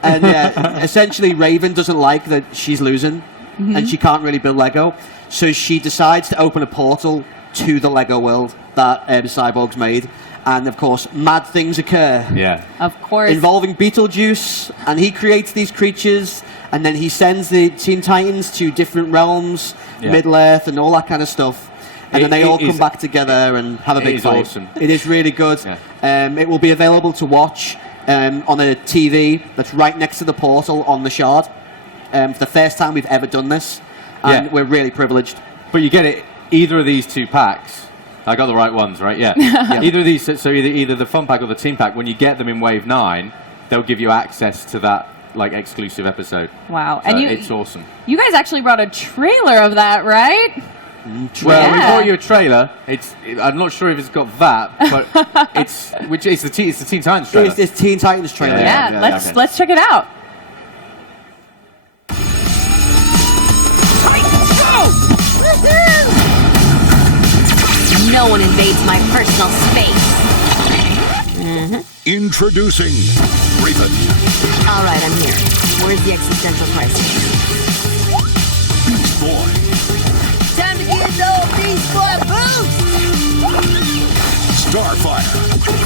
And yeah, essentially, Raven doesn't like that she's losing, and she can't really build Lego. So she decides to open a portal to the Lego world that Cyborg's made. And of course, mad things occur. Yeah. Of course. Involving Beetlejuice, and he creates these creatures, and then he sends the Teen Titans to different realms, Middle-earth, and all that kind of stuff. And then they all come back together and have a big fight. It is awesome. It is really good. Yeah. It will be available to watch on a TV that's right next to the portal on the Shard. For the first time we've ever done this, and we're really privileged. But you get it, either of these 2 packs. I got the right ones, right? Yeah. Either of these, so either the fun pack or the team pack, when you get them in Wave 9, they'll give you access to that like exclusive episode. Wow. So And it's awesome. You guys actually brought a trailer of that, right? Well, we brought you a trailer. I'm not sure if it's got that, but it's the Teen Titans trailer. It's Teen Titans trailer. Yeah, let's check it out. No one invades my personal space. Introducing Raven. All right, I'm here. Where's the existential crisis? Beast Boy. Time to get the old Beast Boy boost! Starfire.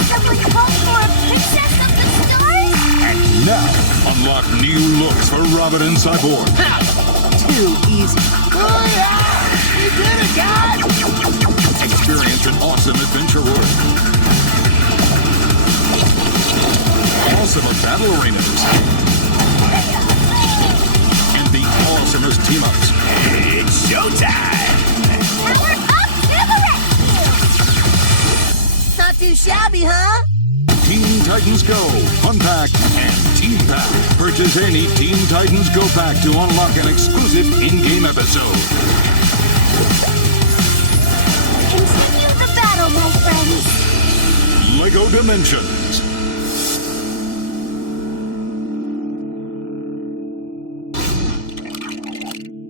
Someone call for a princess of the stars? And now, unlock new looks for Robin and Cyborg. Too easy. You did it, guys! Experience an awesome adventure world. Awesome battle arenas. And the awesomest team-ups. It's showtime! Power up to the rescue! Not too shabby, huh? Teen Titans Go, Fun Pack, and Team Pack. Purchase any Teen Titans Go pack to unlock an exclusive in-game episode. Continue the battle, my friends! LEGO Dimensions.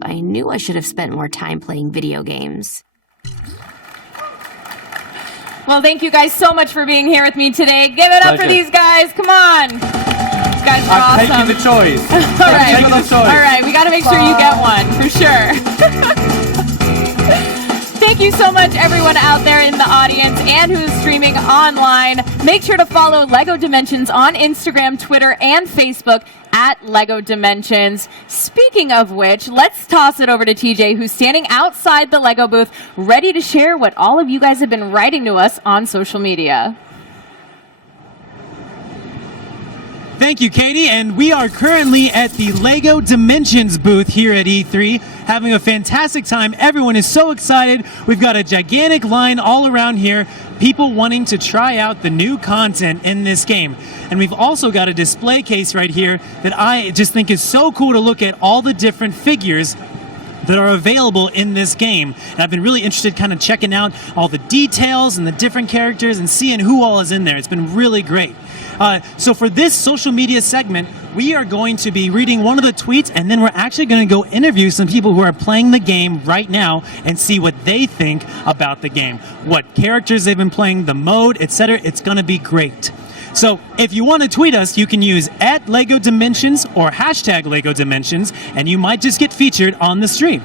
I knew I should have spent more time playing video games. Well, thank you guys so much for being here with me today. Give it up for these guys. Come on. These guys are I'm awesome. taking the choice. All right. All right. We got to make sure you get one for sure. Thank you so much, everyone out there in the audience and who's streaming online. Make sure to follow LEGO Dimensions on Instagram, Twitter, and Facebook at LEGO Dimensions. Speaking of which, let's toss it over to TJ, who's standing outside the LEGO booth, ready to share what all of you guys have been writing to us on social media. Thank you, Katie. And we are currently at the LEGO Dimensions booth here at E3, having a fantastic time. Everyone is so excited. We've got a gigantic line all around here, people wanting to try out the new content in this game. And we've also got a display case right here that I just think is so cool to look at all the different figures that are available in this game. And I've been really interested kind of checking out all the details and the different characters and seeing who all is in there. It's been really great. So for this social media segment, we are going to be reading one of the tweets, and then we're actually going to go interview some people who are playing the game right now and see what they think about the game, what characters they've been playing, the mode, etc. It's going to be great. So if you want to tweet us, you can use @LEGO Dimensions or hashtag LEGO Dimensions, and you might just get featured on the stream.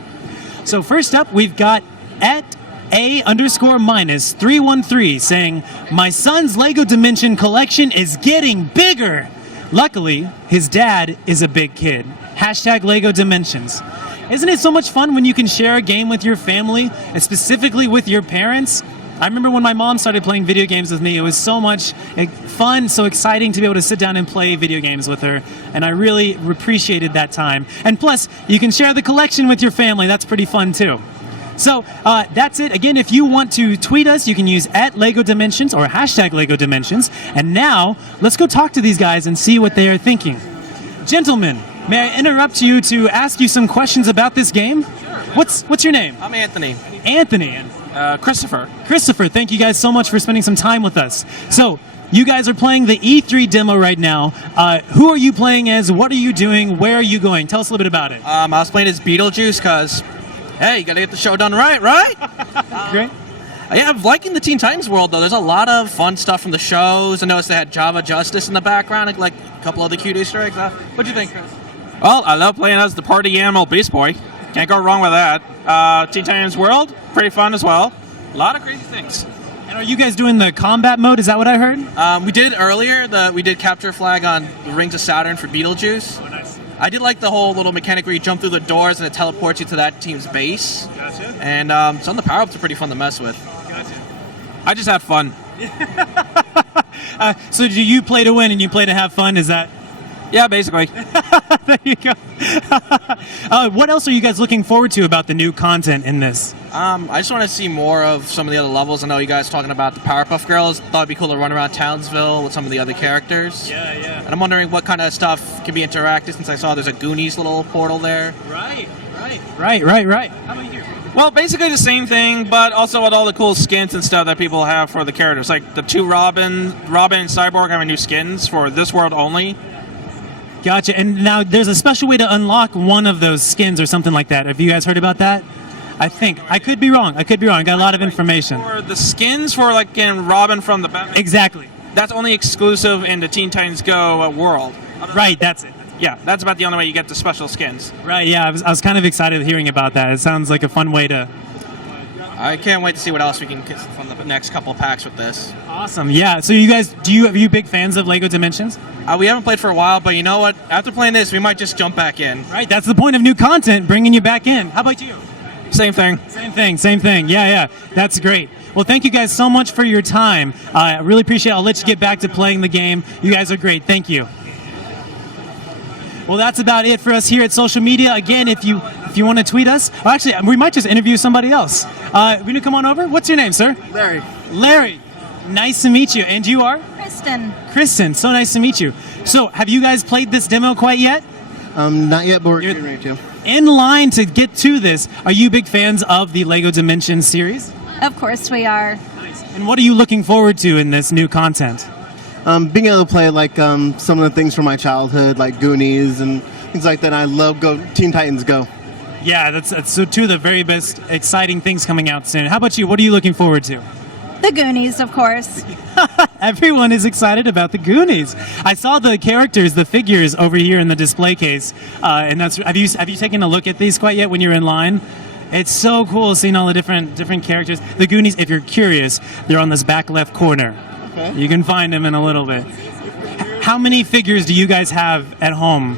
So first up, we've got @A_313 saying, "My son's LEGO Dimension collection is getting bigger. Luckily, his dad is a big kid. Hashtag LEGO Dimensions." Isn't it so much fun when you can share a game with your family, and specifically with your parents? I remember when my mom started playing video games with me, it was so much fun, so exciting to be able to sit down and play video games with her, and I really appreciated that time. And plus, you can share the collection with your family. That's pretty fun too. So that's it. Again, if you want to tweet us, you can use @LEGO Dimensions or hashtag LEGO Dimensions. And now, let's go talk to these guys and see what they are thinking. Gentlemen, may I interrupt you to ask you some questions about this game? Sure. What's your name? I'm Anthony. Anthony. Christopher. Christopher, thank you guys so much for spending some time with us. So, you guys are playing the E3 demo right now. Who are you playing as? What are you doing? Where are you going? Tell us a little bit about it. I was playing as Beetlejuice because, hey, you gotta get the show done right? Great. Yeah, I'm liking the Teen Titans world, though. There's a lot of fun stuff from the shows. I noticed they had Java Justice in the background, like a couple other cute Easter eggs. What'd you think, Chris? Well, I love playing as the party animal Beast Boy. Can't go wrong with that. Teen Titans World, pretty fun as well. A lot of crazy things. And are you guys doing the combat mode? Is that what I heard? We did earlier. We did capture flag on the Rings of Saturn for Beetlejuice. Oh, nice. I did like the whole little mechanic where you jump through the doors and it teleports you to that team's base. Gotcha. And some of the power-ups are pretty fun to mess with. Gotcha. I just had fun. So do you play to win and you play to have fun? Is that? Yeah, basically. There you go. What else are you guys looking forward to about the new content in this? I just want to see more of some of the other levels. I know you guys talking about the Powerpuff Girls. Thought it'd be cool to run around Townsville with some of the other characters. Yeah. And I'm wondering what kind of stuff can be interactive, since I saw there's a Goonies little portal there. Right. How about you? Well, basically the same thing, but also with all the cool skins and stuff that people have for the characters. Like the two Robin and Cyborg having new skins for this world only. Gotcha. And now there's a special way to unlock one of those skins or something like that. Have you guys heard about that? I think. I could be wrong. I got a lot of information. For the skins for like in Robin from the Batman. Exactly. That's only exclusive in the Teen Titans Go world. Right, that's it. Yeah, that's about the only way you get the special skins. Right, yeah. I was kind of excited hearing about that. It sounds like a fun way to... I can't wait to see what else we can get from the next couple of packs with this. Awesome, yeah. So you guys, are you big fans of LEGO Dimensions? We haven't played for a while, but you know what? After playing this, we might just jump back in. Right, that's the point of new content, bringing you back in. How about you? Same thing. Same thing. Yeah. That's great. Well, thank you guys so much for your time. I really appreciate it. I'll let you get back to playing the game. You guys are great. Thank you. Well, that's about it for us here at social media. Again, if you want to tweet us, or actually, we might just interview somebody else. Will you come on over? What's your name, sir? Larry. Larry. Nice to meet you. And you are? Kristen. Kristen. So nice to meet you. So, have you guys played this demo quite yet? Not yet, but we're getting ready to. In line to get to this, are you big fans of the LEGO Dimensions series? Of course we are. Nice. And what are you looking forward to in this new content? Being able to play like some of the things from my childhood, like Goonies and things like that. I love Teen Titans Go. Yeah, that's so two of the very best exciting things coming out soon. How about you? What are you looking forward to? The Goonies, of course. Everyone is excited about the Goonies. I saw the characters, the figures over here in the display case, and that's. Have you taken a look at these quite yet when you're in line? It's so cool seeing all the different characters. The Goonies, if you're curious, they're on this back left corner. Okay. You can find them in a little bit. How many figures do you guys have at home?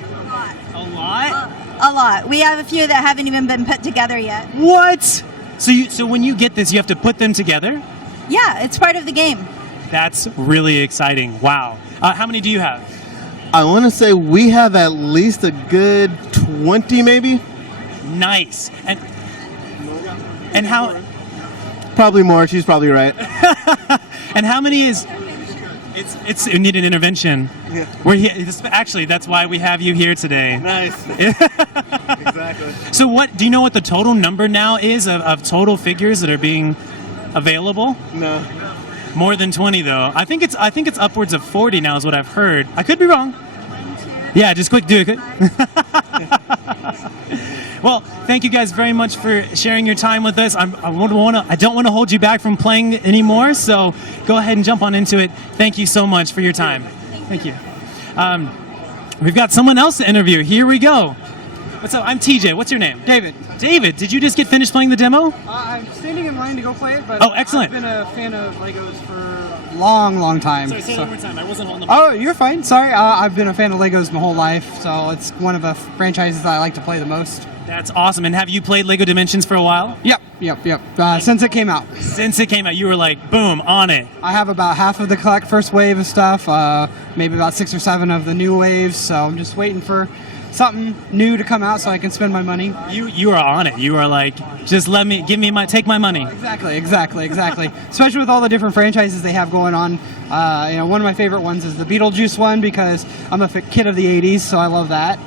A lot. A lot. We have a few that haven't even been put together yet. What? So when you get this, you have to put them together? Yeah, it's part of the game. That's really exciting. Wow. How many do you have? I want to say we have at least a good 20, maybe. Nice. And how? Probably more. She's probably right. And how many is? It's it need an intervention. Yeah. We're here. Actually, that's why we have you here today. Nice. Exactly. So, do you know what the total number now is of total figures that are being available? No. More than 20, though. I think it's upwards of 40 now, is what I've heard. I could be wrong. Yeah, just quick, do it. Well, thank you guys very much for sharing your time with us. I don't want to hold you back from playing anymore, so go ahead and jump on into it. Thank you so much for your time. Thank you. We've got someone else to interview. Here we go. What's up? I'm TJ. What's your name? David. David, did you just get finished playing the demo? I'm standing in line to go play it, but oh, excellent. I've been a fan of Legos for a long time. Sorry, say it one more time. I wasn't on the mic. Oh, you're fine. Sorry. I've been a fan of Legos my whole life, so it's one of the franchises that I like to play the most. That's awesome. And have you played LEGO Dimensions for a while? Yep. Since it came out. Since it came out, you were like, boom, on it. I have about half of the first wave of stuff, maybe about 6 or 7 of the new waves, so I'm just waiting for something new to come out so I can spend my money. You are on it. You are like, just take my money. Exactly. Especially with all the different franchises they have going on. One of my favorite ones is the Beetlejuice one because I'm a kid of the 80s, so I love that.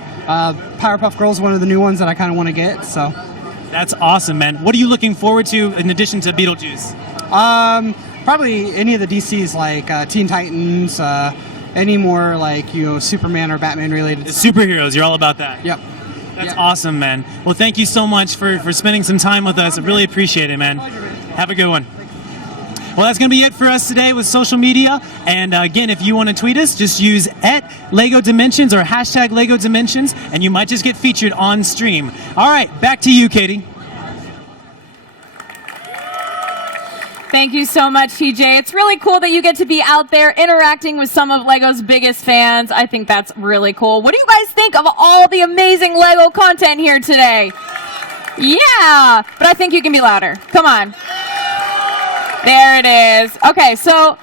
Powerpuff Girls is one of the new ones that I kind of want to get. So that's awesome, man. What are you looking forward to in addition to Beetlejuice? Probably any of the DCs like Teen Titans. Any more like Superman or Batman related superheroes. You're all about that. Yep. That's awesome, man. Well, thank you so much for spending some time with us. I really appreciate it, man. Have a good one. Well, that's going to be it for us today with social media. And again, if you want to tweet us, just use @LEGO Dimensions or #LEGO Dimensions, and you might just get featured on stream. All right, back to you, Katie. Thank you so much, TJ. It's really cool that you get to be out there interacting with some of LEGO's biggest fans. I think that's really cool. What do you guys think of all the amazing LEGO content here today? Yeah, but I think you can be louder. Come on. There it is. Okay, so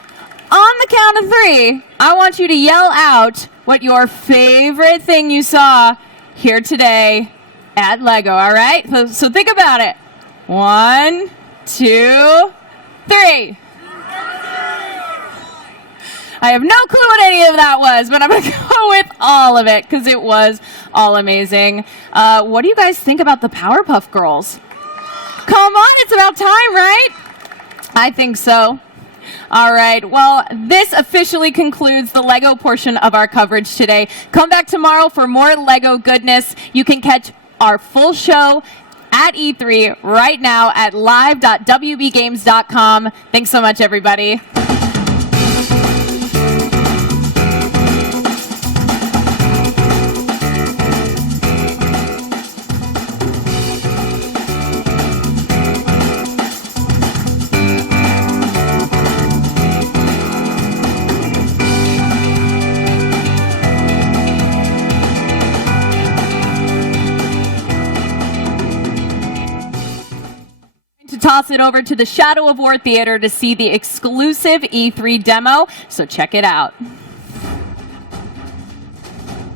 on the count of 3, I want you to yell out what your favorite thing you saw here today at LEGO, all right? So think about it. 1, 2, 3. I have no clue what any of that was, but I'm going to go with all of it because it was all amazing. What do you guys think about the Powerpuff Girls? Come on, it's about time, right? I think so. All right, well, this officially concludes the LEGO portion of our coverage today. Come back tomorrow for more LEGO goodness. You can catch our full show at E3 right now at live.wbgames.com. Thanks so much, everybody. it over to the Shadow of War Theater to see the exclusive E3 demo, so check it out.